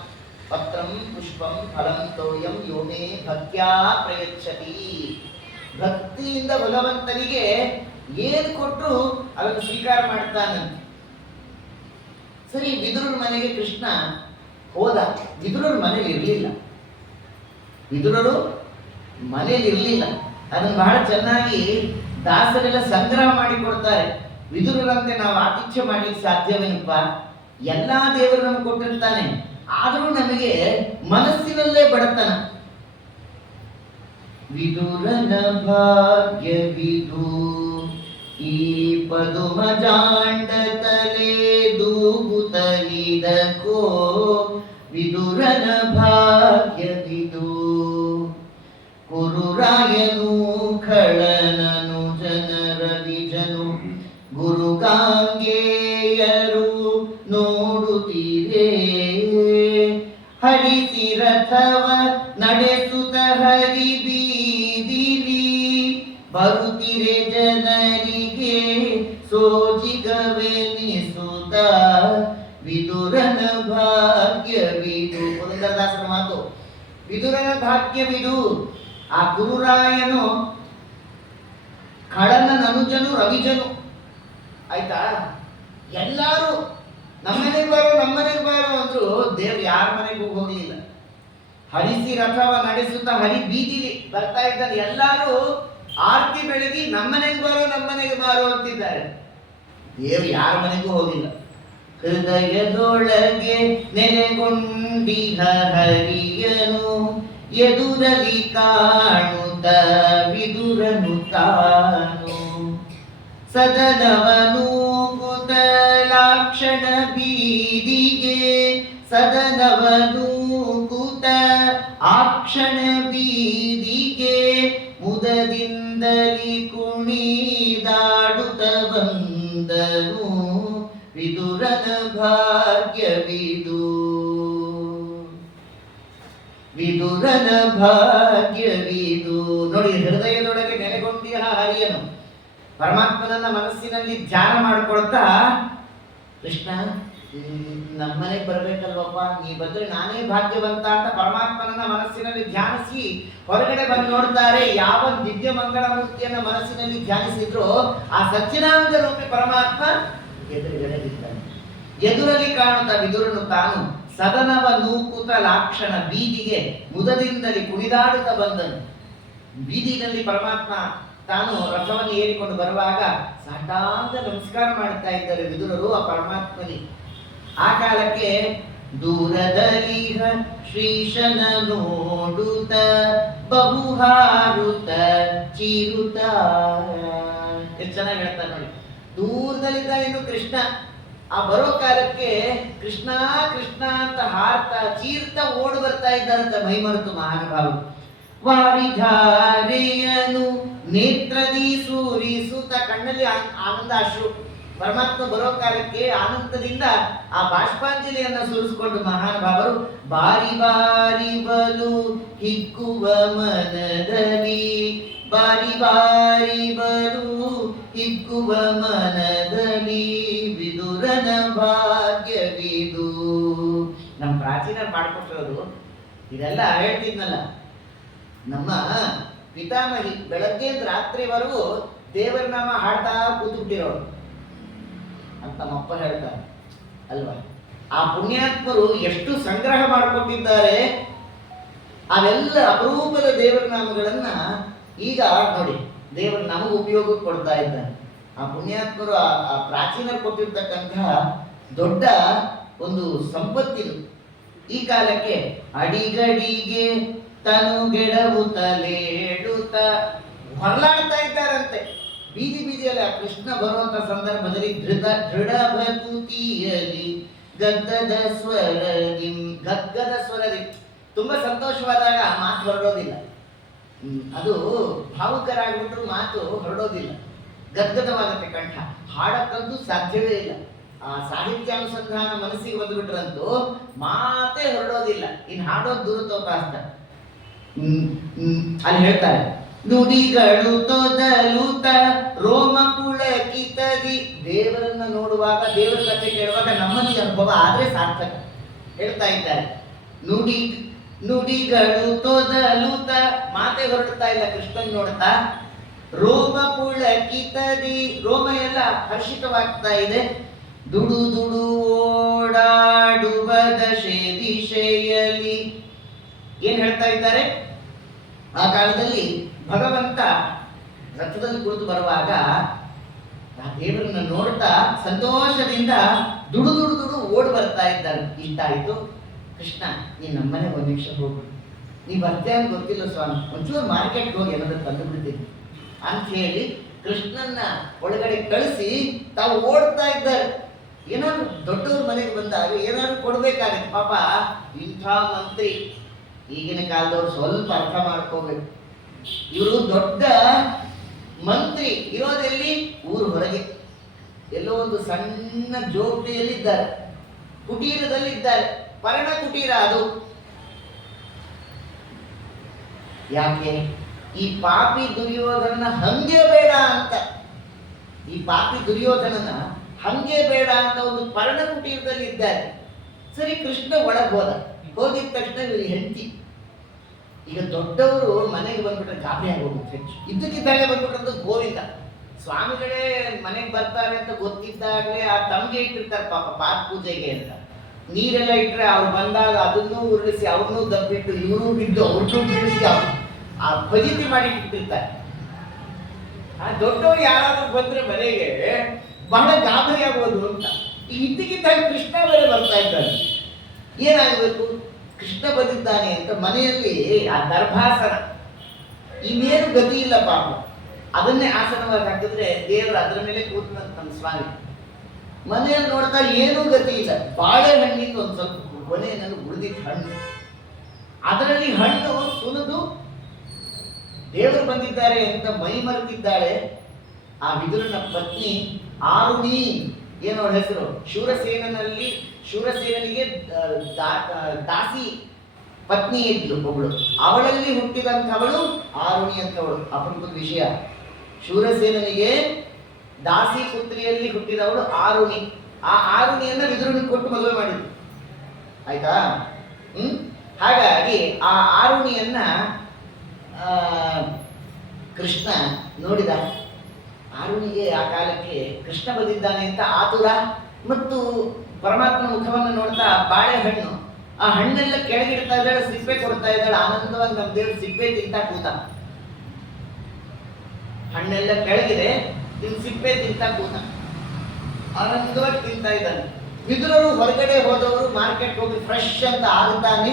ಪತ್ರಂ ಪುಷ್ಪಂ ಫಲಂ ತೋಯಂ ಯೋಮೇ ಭಕ್ತ್ಯಾ ಪ್ರಯಚ್ಛತಿ. ಭಕ್ತಿಯಿಂದ ಭಗವಂತನಿಗೆ ಏನು ಕೊಟ್ಟರು ಅದನ್ನು ಸ್ವೀಕಾರ ಮಾಡ್ತಾನಂತೆ. ಸರಿ, ವಿದುರರ ಮನೆಗೆ ಕೃಷ್ಣ ಹೋದ. ವಿದುರರು ಮನೇಲಿ ಇರಲಿಲ್ಲ. ವಿದುರರು ಮನೇಲಿ ಇರಲಿಲ್ಲ. ಅದನ್ನು ಬಹಳ ಚೆನ್ನಾಗಿ ದಾಸರೆಲ್ಲ ಸಂಗ್ರಹ ಮಾಡಿ ಕೊಡ್ತಾರೆ. ವಿದುರರಂತೆ ನಾವು ಆತಿಥ್ಯ ಮಾಡ್ಲಿಕ್ಕೆ ಸಾಧ್ಯವೇನಪ್ಪ? ಎಲ್ಲಾ ದೇವರು ನಮ್ಗೆ ಕೊಟ್ಟಿರ್ತಾನೆ, ಆದರೂ ನಮಗೆ ಮನಸ್ಸಿನಲ್ಲೇ ಬಡತನ. ವಿದುರನ ಭಾಗ್ಯವಿದು ಈ ಪದುಮ ಜಾಂಡ ತಲೆ ದೂಗುತ್ತಲಿದಕೋ. ವಿದುರನ ಭಾಗ್ಯವಿದು ಕುರುರಾಯನು ಖಳನನು ಜನರ ವಿಜನು ಗುರುಗಾಂಗೆಯರು ನೋಡುತ್ತೀರೇ. ಹರಿಸಿ ರಥವ ನಡೆಸುತ್ತ ಹರಿ ಬೀದಿಲಿ ಬರುತ್ತಿರೆ ಜನರಿಗೆ ಸೋಜಿಗವೆನಿಸುತ್ತ. ವಿದುರನ ಭಾಗ್ಯವಿದು, ಪುರಂದರದಾಸರ ಮಾತು. ವಿದುರನ ಭಾಗ್ಯವಿದು. ಆ ಗುರುರಾಯನು ಖಳನ ಅನುಜನು ರವಿಜನು, ಆಯ್ತಾ? ಎಲ್ಲಾರು ನಮ್ಮನೆಗೆ ಬಾರೋ ಅಂದ್ರು ದೇವ್ರು ಯಾರ ಮನೆಗೂ ಹೋಗ್ಲಿಲ್ಲ. ಹರಿಸಿ ರಥವ ನಡೆಸುತ್ತ ಹರಿ ಬೀದಿಲಿ ಬರ್ತಾ ಇದ್ದಾರೆ. ಎಲ್ಲಾರು ಆರ್ತಿ ಬೆಳಗಿ ನಮ್ಮನೆಗೆ ಬಾರೋ ಅಂತಿದ್ದಾರೆ. ದೇವ್ರು ಯಾರ ಮನೆಗೂ ಹೋಗಿಲ್ಲ. ಹೃದಯದೊಳಗೆ ನೆಲೆಗೊಂಡಿಹ ಹರಿಯನು ಎದುರಲಿ ಕಾಣುತ್ತ ವಿದುರನು ತಾನು. ಸದನವನು ಕುತಲಾಕ್ಷಣ ಬೀದಿಗೆ, ಸದನವನು ಕುತ ಆಕ್ಷಣ ಬೀದಿಗೆ ಮುದದಿಂದಲಿ ಕುಣಿದಾಡುತ್ತ ಬಂದನು. ವಿದುರನ ಭಾಗ್ಯವಿದು, ವಿದುರನ ಭಾಗ್ಯವಿದು. ನೋಡಿ, ಹೃದಯದೊಳಗೆ ನೆಲೆಗೊಂಡಿಹ ಹರಿಯನು ಪರಮಾತ್ಮನನ್ನ ಮನಸ್ಸಿನಲ್ಲಿ ಧ್ಯಾನ ಮಾಡಿಕೊಳ್ತಾ, ಕೃಷ್ಣ ನಮ್ಮನೆಗೆ ಬರ್ಬೇಕಲ್ವಪ್ಪ, ನೀ ಬಂದ್ರೆ ನಾನೇ ಭಾಗ್ಯವಂತ ಅಂತ ಪರಮಾತ್ಮನನ್ನ ಮನಸ್ಸಿನಲ್ಲಿ ಧ್ಯಾನಿಸಿ ಹೊರಗಡೆ ಬಂದು ನೋಡ್ತಾರೆ. ಯಾವ ದಿವ್ಯ ಮಂಗಳ ಮೂರ್ತಿಯನ್ನ ಮನಸ್ಸಿನಲ್ಲಿ ಧ್ಯಾನಿಸಿದ್ರು ಆ ಸಚ್ಚಿದಾನಂದ ರೂಪಿ ಪರಮಾತ್ಮ ಎದುರುಗಡೆ ಇದ್ದಾನೆ. ಎದುರಲ್ಲಿ ಕಾಣುತ್ತಾ ವಿದುರನು ತಾನು ಸದನವ ನೂಕುತ ಲಾಕ್ಷಣ ಬೀದಿಗೆ ಮುದದಿಂದಲೇ ಕುಣಿದಾಡುತ್ತಾ ಬಂದನು. ಬೀದಿನಲ್ಲಿ ಪರಮಾತ್ಮ ತಾನು ರಥವನ್ನು ಏರಿಕೊಂಡು ಬರುವಾಗ ಸಾಷ್ಟಾಂಗ ನಮಸ್ಕಾರ ಮಾಡ್ತಾ ಇದ್ದಾರೆ ವಿದುರರು ಆ ಪರಮಾತ್ಮನಿಗೆ. ಆ ಕಾಲಕ್ಕೆ ದೂರದಲಿಹ ಶ್ರೀಶನ ನೋಡುತ್ತ ಬಹುಹಾರುತ ಚಿರುತ. ಎಷ್ಟು ಚೆನ್ನಾಗಿ ಹೇಳ್ತಾರೆ ನೋಡಿ. ದೂರದಲ್ಲಿದ್ದ ಇನ್ನು ಕೃಷ್ಣ, ಆ ಬರೋ ಕಾಲಕ್ಕೆ ಕೃಷ್ಣ ಕೃಷ್ಣ ಅಂತ ಹಾರ್ತಾ ಚೀರ್ತ ಓಡಿ ಬರ್ತಾ ಇದ್ದಾರಂತ ಮೈಮರೆತು ಮಹಾನುಭಾವರು. ವಾರಿಧಾರೆಯನು ನೇತ್ರದಿ ಸೂರಿಸುತ್ತ, ಕಣ್ಣಲ್ಲಿ ಆನಂದ ಅಶ್ರು. ಪರಮಾತ್ಮ ಬರೋ ಕಾಲಕ್ಕೆ ಆನಂದದಿಂದ ಆ ಬಾಷ್ಪಾಂಜಲಿಯನ್ನು ಸುರಿಸಿಕೊಂಡು ಮಹಾನುಭಾವರು ಬಾರಿ ಬಾರಿ ಬಲು ಹಿಕ್ಕುವ ಮನದಲ್ಲಿ, ಬಾರಿ ಬಾರಿ ಬಲು ಹಿಕ್ಕುವ ಮನದಲ್ಲಿ ವಿದುರನ ಭಾಗ್ಯವಿದು. ನಮ್ಮ ಪ್ರಾಚೀನ ಮಾಡ್ಕೊಟ್ಟಿರೋದು ಇದೆಲ್ಲ ಹೇಳ್ತಿದ್ನಲ್ಲ, ನಮ್ಮ ಪಿತಾಮಹಿ ಬೆಳಗ್ಗೆ ರಾತ್ರಿವರೆಗೂ ದೇವರ ನಾಮ ಹಾಡ್ತಾ ಕೂತ್ಬಿಟ್ಟಿರೋರು ಅಂತ ನಮ್ಮಪ್ಪ ಹೇಳ್ತಾರೆ ಅಲ್ವಾ. ಆ ಪುಣ್ಯಾತ್ಮರು ಎಷ್ಟು ಸಂಗ್ರಹ ಮಾಡಿಕೊಟ್ಟಿದ್ದಾರೆ. ಅವೆಲ್ಲ ಅಪರೂಪದ ದೇವರ ನಾಮಗಳನ್ನ ಈಗ ನೋಡಿ ದೇವರು ನಮಗೆ ಉಪಯೋಗಕ್ಕೆ ಕೊಡ್ತಾ ಇದ್ದಾನೆ. ಆ ಪುಣ್ಯಾತ್ಮರು ಆ ಪ್ರಾಚೀನರು ಕೊಟ್ಟಿರ್ತಕ್ಕಂತಹ ದೊಡ್ಡ ಒಂದು ಸಂಪತ್ತಿದು. ಈ ಕಾಲಕ್ಕೆ ಅಡಿಗಡಿಗೆ ತನುಗೆಡವುತ್ತಲೇಳುತ್ತ ಹೊರಲಾಡ್ತಾ ಇದ್ದಾರಂತೆ ಬೀದಿ ಬೀದಿಯಲ್ಲಿ. ಆ ಕೃಷ್ಣ ಬರುವಂತ ಸಂದರ್ಭದಲ್ಲಿ ದೃಢ ಭಕುತಿಯಲ್ಲಿ ಗದ್ದದ ಸ್ವರದಿ ತುಂಬಾ ಸಂತೋಷವಾದಾಗ ಮಾತು ಹೊರಡೋದಿಲ್ಲ. ಅದು ಭಾವುಕರಾಗ್ಬಿಟ್ರು ಮಾತು ಹೊರಡೋದಿಲ್ಲ, ಗದ್ಗದವಾಗತ್ತೆ ಕಂಠ. ಹಾಡಕ್ಕಂತೂ ಸಾಧ್ಯವೇ ಇಲ್ಲ. ಆ ಸಾಹಿತ್ಯಾನುಸಂಧಾನ ಮನಸ್ಸಿಗೆ ಬಂದ್ಬಿಟ್ರಂತೂ ಮಾತೇ ಹೊರಡೋದಿಲ್ಲ. ಇನ್ನು ಹಾಡೋದು ದೂರತೋಪಾಸ್ತ. ಅಲ್ಲಿ ಹೇಳ್ತಾರೆ, ನುಡಿಗಳು ತೊದಲುತ ರೋಮ ಪುಳಕಿತದಿ. ದೇವರನ್ನ ನೋಡುವಾಗ, ದೇವರ ಕಥೆ ಕೇಳುವಾಗ ನಮ್ಮಲ್ಲಿ ಅನುಭವ ಆದ್ರೆ ಸಾರ್ಥಕ. ಹೇಳ್ತಾ ಇದ್ದಾರೆ, ನುಡಿಗಳು ತೊದಲುತ, ಮಾತೆ ಹೊರಡ್ತಾ ಇಲ್ಲ ಕೃಷ್ಣನ್ ನೋಡ್ತಾ. ರೋಮ ಪುಳಕಿತದಿ, ರೋಮ ಎಲ್ಲ ಹರ್ಷಿತವಾಗ್ತಾ ಇದೆ. ದುಡು ದುಡು ಓಡಾಡುವ ದಶೆ ದಿಶೆಯಲ್ಲಿ. ಏನ್ ಹೇಳ್ತಾ ಇದ್ದಾರೆ, ಆ ಕಾಲದಲ್ಲಿ ಭಗವಂತ ರಥದಲ್ಲಿ ಕುಳಿತು ಬರುವಾಗ ಆ ದೇವರನ್ನ ನೋಡ್ತಾ ಸಂತೋಷದಿಂದ ದುಡು ದುಡು ದುಡು ಓಡಿ ಬರ್ತಾ ಇದ್ದಾರೆ. ಇಷ್ಟ ಆಯ್ತು, ಕೃಷ್ಣ ನೀನ್ ನಮ್ಮನೆ ಒಂದು ನಿಮಿಷ ಹೋಗು, ನೀ ಬರ್ತೆ ಅಂತ ಗೊತ್ತಿಲ್ಲ ಸ್ವಾಮಿ, ಒಂಚೂರು ಮಾರ್ಕೆಟ್ಗೆ ಹೋಗಿ ಏನಾದ್ರು ತಂದು ಬಿಡ್ತೀನಿ ಅಂತ ಹೇಳಿ ಕೃಷ್ಣನ್ನ ಒಳಗಡೆ ಕಳಿಸಿ ತಾವು ಓಡ್ತಾ ಇದ್ದಾರೆ. ಏನಾದ್ರು ದೊಡ್ಡವ್ರ ಮನೆಗೆ ಬಂದಾಗ ಏನಾದ್ರು ಕೊಡ್ಬೇಕಾಗತ್ತೆ. ಪಾಪ ಇಂಥ ಮಂತ್ರಿ, ಈಗಿನ ಕಾಲದವ್ರು ಸ್ವಲ್ಪ ಅರ್ಥ ಮಾಡ್ಕೋಬೇಕು. ಇವರು ದೊಡ್ಡ ಮಂತ್ರಿ ಇರೋದೆಲ್ಲಿ, ಊರು ಹೊರಗೆ ಎಲ್ಲೋ ಒಂದು ಸಣ್ಣ ಜೋಪಡಿಯಲ್ಲಿದ್ದಾರೆ, ಕುಟೀರದಲ್ಲಿದ್ದಾರೆ. ಪರ್ಣ ಕುಟೀರ ಅದು. ಯಾಕೆ ಈ ಪಾಪಿ ದುರ್ಯೋಧನನ ಹಂಗೆ ಬೇಡ ಅಂತ, ಈ ಪಾಪಿ ದುರ್ಯೋಧನನ ಹಂಗೆ ಬೇಡ ಅಂತ ಒಂದು ಪರ್ಣ ಕುಟೀರದಲ್ಲಿ ಇದ್ದಾರೆ. ಸರಿ, ಕೃಷ್ಣ ಒಳಗೆ ಹೋಗಿದ ತಕ್ಷಣ ಇವರು ಹೆಂಡತಿ. ಈಗ ದೊಡ್ಡವರು ಮನೆಗೆ ಬಂದ್ಬಿಟ್ರೆ ಗಾಬರಿ ಆಗೋಗುತ್ತೆ. ಇದ್ದಕ್ಕಿದ್ದಾಗಲೇ ಬಂದ್ಬಿಟ್ರಂತ ಗೋವಿಂದ ಸ್ವಾಮಿಗಳೇ ಮನೆಗೆ ಬರ್ತಾರೆ ಅಂತ ಗೊತ್ತಿದ್ದಾಗಲೇ ಆ ತಮ್ಗೆ ಇಟ್ಟಿರ್ತಾರೆ ಪಾಪ ಪಾದ ಪೂಜೆಗೆ ಅಂತ. ನೀರೆಲ್ಲ ಇಟ್ಟರೆ ಅವ್ರು ಬಂದಾಗ ಅದನ್ನೂ ಉರುಳಿಸಿ ಅವ್ರನ್ನೂ ದಬ್ಬಿಟ್ಟು ಇವರು ಬಿದ್ದು ಅವ್ರನ್ನೂ ಬಿಡಿಸಿ ಆ ಫಜಿತಿ ಮಾಡಿ ಇಟ್ಟಿರ್ತಾರೆ. ಆ ದೊಡ್ಡವರು ಯಾರಾದ್ರೂ ಬಂದ್ರೆ ಮನೆಗೆ ಬಹಳ ಗಾಬರಿ ಆಗೋದು ಅಂತ. ಈಗ ಇದ್ದಕ್ಕಿದ್ದಾಗ ಕೃಷ್ಣ ಬೇರೆ ಬರ್ತಾ ಇದ್ದಾರೆ. ಏನಾಗಬೇಕು, ಕೃಷ್ಣ ಬಂದಿದ್ದಾನೆ ಅಂತ ಮನೆಯಲ್ಲಿ ಆ ಗರ್ಭಾಸನ, ಇನ್ನೇನು ಗತಿ ಇಲ್ಲ ಪಾಪ. ಅದನ್ನೇ ಆಸನವಾಗಿ ಹಾಕಿದ್ರೆ ದೇವರು ಅದರ ಮೇಲೆ ಕೂತಂತ ನಮ್ಮ ಸ್ವಾಮಿ. ಮನೆಯಲ್ಲಿ ನೋಡ್ತಾ ಏನೂ ಗತಿ ಇಲ್ಲ. ಬಾಳೆಹಣ್ಣಿಂದ ಒಂದು ಸ್ವಲ್ಪ ಕೊನೆಯಲ್ಲಿ ಉಳಿದಿದ್ದ ಹಣ್ಣು, ಅದರಲ್ಲಿ ಹಣ್ಣು ಸುಲಿದು ದೇವರು ಬಂದಿದ್ದಾರೆ ಅಂತ ಮೈ ಮರೆತಿದ್ದಾಳೆ ಆ ವಿದುರನ ಪತ್ನಿ ಆರುಣಿ. ಏನೋ ಹೆಸರು, ಶೂರಸೇನಿಗೆ ದಾಸಿ ಪತ್ನಿ ಇದ್ಲು ಒಬ್ಳು. ಅವಳಲ್ಲಿ ಹುಟ್ಟಿದಂಥವಳು ಆರುಣಿ ಅಂತವಳು. ಅಪರೂಪದ ವಿಷಯ. ಶೂರಸೇನಿಗೆ ದಾಸಿ ಪುತ್ರಿಯಲ್ಲಿ ಹುಟ್ಟಿದವಳು ಆರುಣಿ. ಆ ಆರುಣಿಯನ್ನ ವಿದುರನಿಗೆ ಕೊಟ್ಟು ಮದುವೆ ಮಾಡಿದ್ರು. ಆಯ್ತಾ? ಹಾಗಾಗಿ ಆ ಆರುಣಿಯನ್ನ ಕೃಷ್ಣ ನೋಡಿದ. ಆರುಣಿಗೆ ಆ ಕಾಲಕ್ಕೆ ಕೃಷ್ಣ ಬಂದಿದ್ದಾನೆ ಅಂತ ಆತುರ, ಮತ್ತು ಪರಮಾತ್ಮ ಮುಖವನ್ನು ನೋಡ್ತಾ ಬಾಳೆಹಣ್ಣು, ಆ ಹಣ್ಣೆಲ್ಲ ಕೆಳಗಿಡ್ತಾ ಇದ್ದಾಳೆ, ಸಿಪ್ಪೆ ಕೊಡ್ತಾ ಇದ್ದಾಳೆ. ಆನಂದವಾಗಿ ನಮ್ಮ ದೇವ್ರು ಸಿಪ್ಪೆ ತಿಂತಾ ಕೂತ. ಹಣ್ಣೆಲ್ಲ ಕೆಳಗಿದೆ, ಇನ್ನು ಸಿಪ್ಪೆ ತಿಂತಾ ಕೂತ, ಆನಂದವಾಗಿ ತಿಂತಾ ಇದ್ದಾನೆ. ವಿದುರರು ಹೊರಗಡೆ ಹೋದವರು ಮಾರ್ಕೆಟ್ ಹೋಗಿ ಫ್ರೆಶ್ ಅಂತ ಆಗ್ತಾನೆ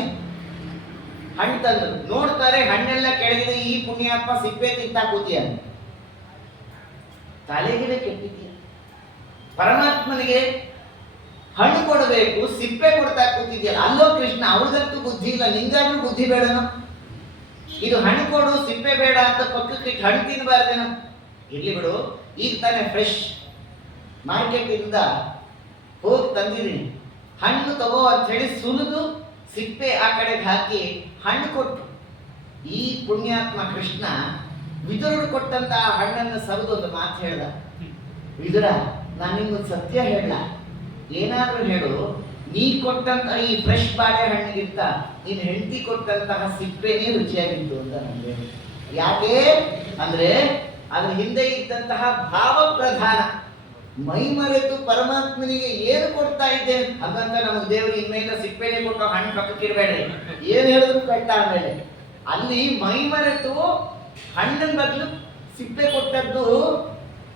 ಹಣ್ಣು ತಂದ್ರು. ನೋಡ್ತಾರೆ ಹಣ್ಣೆಲ್ಲ ಕೆಳಗಿದೆ, ಈ ಪುಣ್ಯಾತ್ಮ ಸಿಪ್ಪೆ ತಿಂತಾ ಕೂತಿಯ, ತಲೆಗಿಲೆ ಕೆಟ್ಟಿದ್ಯ. ಪರಮಾತ್ಮನಿಗೆ ಹಣ್ಣು ಕೊಡಬೇಕು, ಸಿಪ್ಪೆ ಕೊಡ್ತಾ ಕೂತಿದ್ಯಲ್ಲ. ಅಲ್ಲೋ ಕೃಷ್ಣ, ಅವ್ರಿಗಂತೂ ಬುದ್ಧಿ ಇಲ್ಲ, ನಿಂಗಾದ್ರೂ ಬುದ್ಧಿ ಬೇಡನೋ? ಇದು ಹಣ್ಣು ಕೊಡು ಸಿಪ್ಪೆ ಬೇಡ ಅಂತ ಪಕ್ಕಕ್ಕೆ ಹಣ್ಣು ತಿನ್ನಬಾರ್ದೇನೋ? ಇರ್ಲಿ ಬಿಡು, ಈಗ ತಾನೇ ಫ್ರೆಶ್ ಮಾರ್ಕೆಟ್ ಇಂದ ಹೋಗಿ ತಂದಿದ್ದೀನಿ, ಹಣ್ಣು ತಗೋ ಅಂತ ಹೇಳಿ ಸುಲಿದು ಸಿಪ್ಪೆ ಆ ಕಡೆಗೆ ಹಾಕಿ ಹಣ್ಣು ಕೊಟ್ಟು, ಈ ಪುಣ್ಯಾತ್ಮ ಕೃಷ್ಣ ವಿದುರರು ಕೊಟ್ಟಂತ ಹಣ್ಣನ್ನು ಸರಿದು ಒಂದು ಮಾತು ಹೇಳ್ದ. ವಿದುರ, ನಾನು ನಿಮ್ಗೊಂದು ಸತ್ಯ ಹೇಳ, ಏನಾದ್ರೂ ಹೇಳು, ನೀ ಕೊಟ್ಟಂತ ಈ ಫ್ರೆಶ್ ಬಾಳೆ ಹಣ್ಣಿಗಿಂತ ನೀನ್ ಹೆಂಡತಿ ಕೊಟ್ಟಂತಹ ಸಿಪ್ಪೆನೇ ರುಚಿಯಾಗಿತ್ತು ಅಂತ ನಮ್ಗೆ. ಯಾಕೆ ಅಂದ್ರೆ ಅದ್ರ ಹಿಂದೆ ಇದ್ದಂತಹ ಭಾವ ಪ್ರಧಾನ. ಮೈ ಮರೆತು ಪರಮಾತ್ಮನಿಗೆ ಏನು ಕೊಡ್ತಾ ಇದ್ದೆ ಹಾಗಂತ ನಮಗೆ ದೇವರು ಇನ್ಮೇಲೆ ಸಿಪ್ಪೆನೆ ಕೊಟ್ಟು ಹಣ್ಣು ಪಕ್ಕಕ್ಕಿರ್ಬೇಡ್ರಿ, ಏನ್ ಹೇಳಿದ್ರು ಕಟ್ಟ. ಆಮೇಲೆ ಅಲ್ಲಿ ಮೈ ಮರೆತು ಹಣ್ಣಿನ ಬದಲು ಸಿಪ್ಪೆ ಕೊಟ್ಟದ್ದು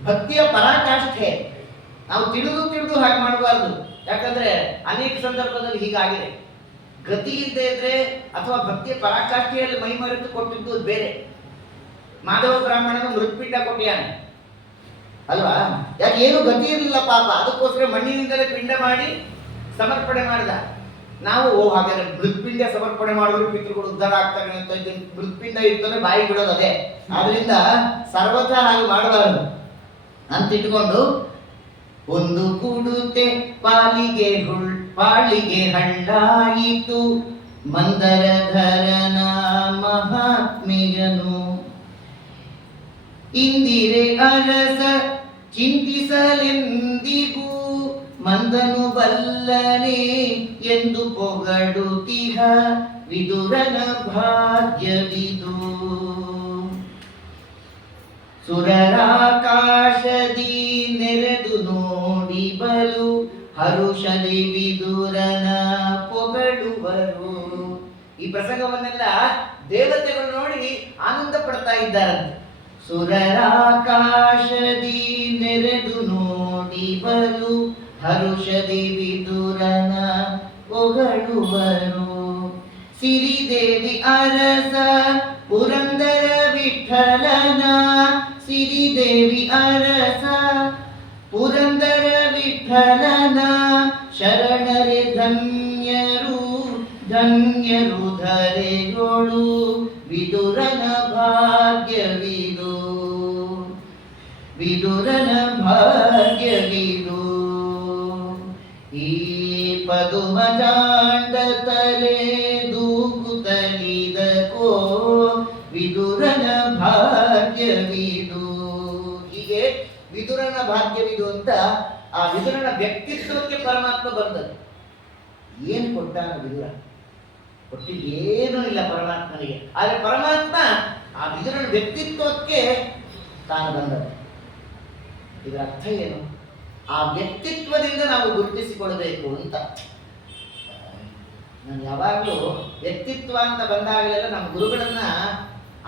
ಭಕ್ತಿಯ ಪರಾಕಾಷ್ಠೆ. ನಾವು ತಿಳಿದು ಹಾಗೆ ಮಾಡಬಾರ್ದು. ಯಾಕಂದ್ರೆ ಅನೇಕ ಸಂದರ್ಭದಲ್ಲಿ ಹೀಗಾಗಿದೆ. ಗತಿ ಇಲ್ಲದೆ ಇದ್ರೆ ಅಥವಾ ಭಕ್ತಿಯ ಪರಾಕಾಷ್ಠೆಯಲ್ಲಿ ಮೈ ಮರೆತು ಕೊಟ್ಟಿದ್ದು ಬೇರೆ. ಮಾಧವ ಬ್ರಾಹ್ಮಣನ ಮೃತ್ಪಿಂಡ ಕೊಟ್ಟಿಯಾನೆ ಅಲ್ವಾ? ಯಾಕೆ ಏನು ಗತಿ ಇರಲಿಲ್ಲ ಪಾಪ, ಅದಕ್ಕೋಸ್ಕರ ಮಣ್ಣಿನಿಂದಲೇ ಪಿಂಡ ಮಾಡಿ ಸಮರ್ಪಣೆ ಮಾಡಿದ. ನಾವು ಹಾಗಾದ್ರೆ ಮೃತ್ಪಿಂಡ ಸಮರ್ಪಣೆ ಮಾಡಿದ್ರು ಪಿತೃಗಳು ಉದ್ಧಾರ ಆಗ್ತಾರೆ ಅಂತ ಮೃತ್ಪಿಂಡ ಇರ್ತಂದ್ರೆ ಬಾಯಿ ಬಿಡೋದು ಅದೇ. ಆದ್ರಿಂದ ಸರ್ವಥ ಹಾಗೆ ಮಾಡಬಾರದು ಅಂತ ಇಟ್ಕೊಂಡು, ಒಂದು ಕುಡುತೆ ಪಾಳಿಗೆ ಹಣ್ಣಾಯಿತು ಮಂದರಧರನ ಮಹಾತ್ಮೆಯನು, ಇಂದಿರೆ ಅರಸ ಚಿಂತಿಸಲೆಂದಿಗೂ ಮಂದನು ಬಲ್ಲನೆ ಎಂದು ಪೊಗಡುತಿಹ ವಿದುರನ ಭಾಗ್ಯವಿದು. ಸುರರಾಕಾಶದಿ ನೆರೆದು ನೋಡಿ ಬಲು ಹರುಷದಿ ವಿದುರನ ಪೊಗಡುವರು. ಈ ಪ್ರಸಂಗವನ್ನೆಲ್ಲ ದೇವತೆಗಳು ನೋಡಿ ಆನಂದ ಪಡ್ತಾ ಇದ್ದಾರಂತೆ. ಸುರರಾಕಾಶದಿ ನೆರೆದು ನೋಡಿ ಬಲು ಹರುಷದಿ ವಿದುರನ ಪೊಗಡುವರು. ಸಿರಿದೇವಿ ಅರಸ ಪುರಂದರ ವಿಠಲನ, ಸಿರಿದೇವಿ ಅರಸ ಪುರಂದರ ವಿಠಲನ ಶರಣರೆ ಧನ್ಯರು ಧನ್ಯರು ಧರೆಗಳು ವಿದುರನ ಭಾಗ್ಯವಿದು ವಿದುರನ ಭಾಗ್ಯವಿದು. ಈ ಪದುಮಜಾಂಡ ತಲೆ ದೂಕುತ್ತಲಿದಕೋ ವಿದುರನ ಭಾಗ್ಯವಿದು. ಹೀಗೆ ವಿದುರನ ಭಾಗ್ಯವಿದು ಅಂತ ಆ ವಿದುರನ ವ್ಯಕ್ತಿತ್ವಕ್ಕೆ ಪರಮಾತ್ಮ ಬಂದದ್ದು. ಏನು ಕೊಟ್ಟಾನ ವಿದುರ? ಕೊಟ್ಟಿದ್ದೇನೂ ಇಲ್ಲ ಪರಮಾತ್ಮನಿಗೆ. ಆದರೆ ಪರಮಾತ್ಮ ಆ ವಿದುರನ ವ್ಯಕ್ತಿತ್ವಕ್ಕೆ ತಾನು ಬಂದದ್ದು. ಇದರ ಅರ್ಥ ಏನು? ಆ ವ್ಯಕ್ತಿತ್ವದಿಂದ ನಾವು ಗುರುತಿಸಿಕೊಳ್ಳಬೇಕು ಅಂತ. ನಾನು ಯಾವಾಗಲೂ ವ್ಯಕ್ತಿತ್ವ ಅಂತ ಬಂದಾಗಲೆಲ್ಲ ನಮ್ಮ ಗುರುಗಳನ್ನ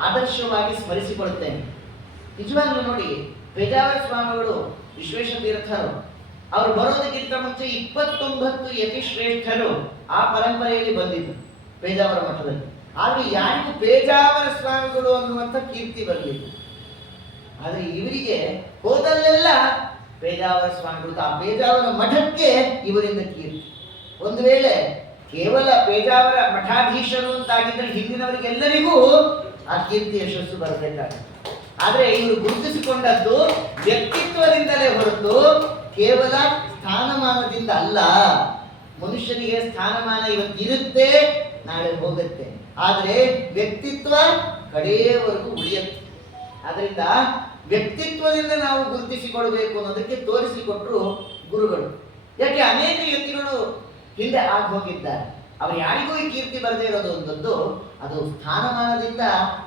ಆದರ್ಶವಾಗಿ ಸ್ಮರಿಸಿಕೊಳ್ಳುತ್ತೇನೆ. ನಿಜವಾಗ್ಲೂ ನೋಡಿ, ಪೇಜಾವರ ಸ್ವಾಮಿಗಳು ವಿಶ್ವೇಶ ತೀರ್ಥರು ಅವರು ಬರೋದಕ್ಕಿಂತ ಮುಂಚೆ 29 ಯತಿಶ್ರೇಷ್ಠರು ಆ ಪರಂಪರೆಯಲ್ಲಿ ಬಂದಿದ್ದು ಪೇಜಾವರ ಮಠದಲ್ಲಿ. ಆದ್ರೆ ಯಾರಿಗೂ ಪೇಜಾವರ ಸ್ವಾಮಿಗಳು ಅನ್ನುವಂಥ ಕೀರ್ತಿ ಬರಲಿಲ್ಲ. ಆದ್ರೆ ಇವರಿಗೆ ಹೋದಲ್ಲೆಲ್ಲ ಪೇಜಾವರ ಸ್ವಾಮಿಗಳು, ಆ ಪೇಜಾವರ ಮಠಕ್ಕೆ ಇವರಿಂದ ಕೀರ್ತಿ. ಒಂದು ವೇಳೆ ಕೇವಲ ಪೇಜಾವರ ಮಠಾಧೀಶರು ಅಂತಾಗಿದ್ದರೆ ಹಿಂದಿನವರಿಗೆಲ್ಲರಿಗೂ ಆ ಕೀರ್ತಿ ಯಶಸ್ಸು ಬರಬೇಕಾಗುತ್ತೆ. ಆದ್ರೆ ಇವರು ಗುರುತಿಸಿಕೊಂಡದ್ದು ವ್ಯಕ್ತಿತ್ವದಿಂದಲೇ ಹೊರತು ಕೇವಲ ಸ್ಥಾನಮಾನದಿಂದ ಅಲ್ಲ. ಮನುಷ್ಯನಿಗೆ ಸ್ಥಾನಮಾನ ಇವತ್ತಿರುತ್ತೆ, ನಾಳೆ ಹೋಗುತ್ತೆ, ಆದ್ರೆ ವ್ಯಕ್ತಿತ್ವ ಕಡೆಯವರೆಗೂ ಉಳಿಯುತ್ತೆ. ಆದ್ರಿಂದ ವ್ಯಕ್ತಿತ್ವದಿಂದ ನಾವು ಗುರುತಿಸಿಕೊಳ್ಬೇಕು ಅನ್ನೋದಕ್ಕೆ ತೋರಿಸಿಕೊಟ್ರು ಗುರುಗಳು. ಯಾಕೆ ಅನೇಕ ಯತಿಗಳು ಹಿಂದೆ ಆಗಿ ಹೋಗಿದ್ದಾರೆ. ಅವ್ರು ಯಾರಿಗೂ ಈ ಕೀರ್ತಿ ಬರದೇ ಇರೋದು ಒಂದೊಂದು, ಅದು ಸ್ಥಾನಮಾನದಿಂದ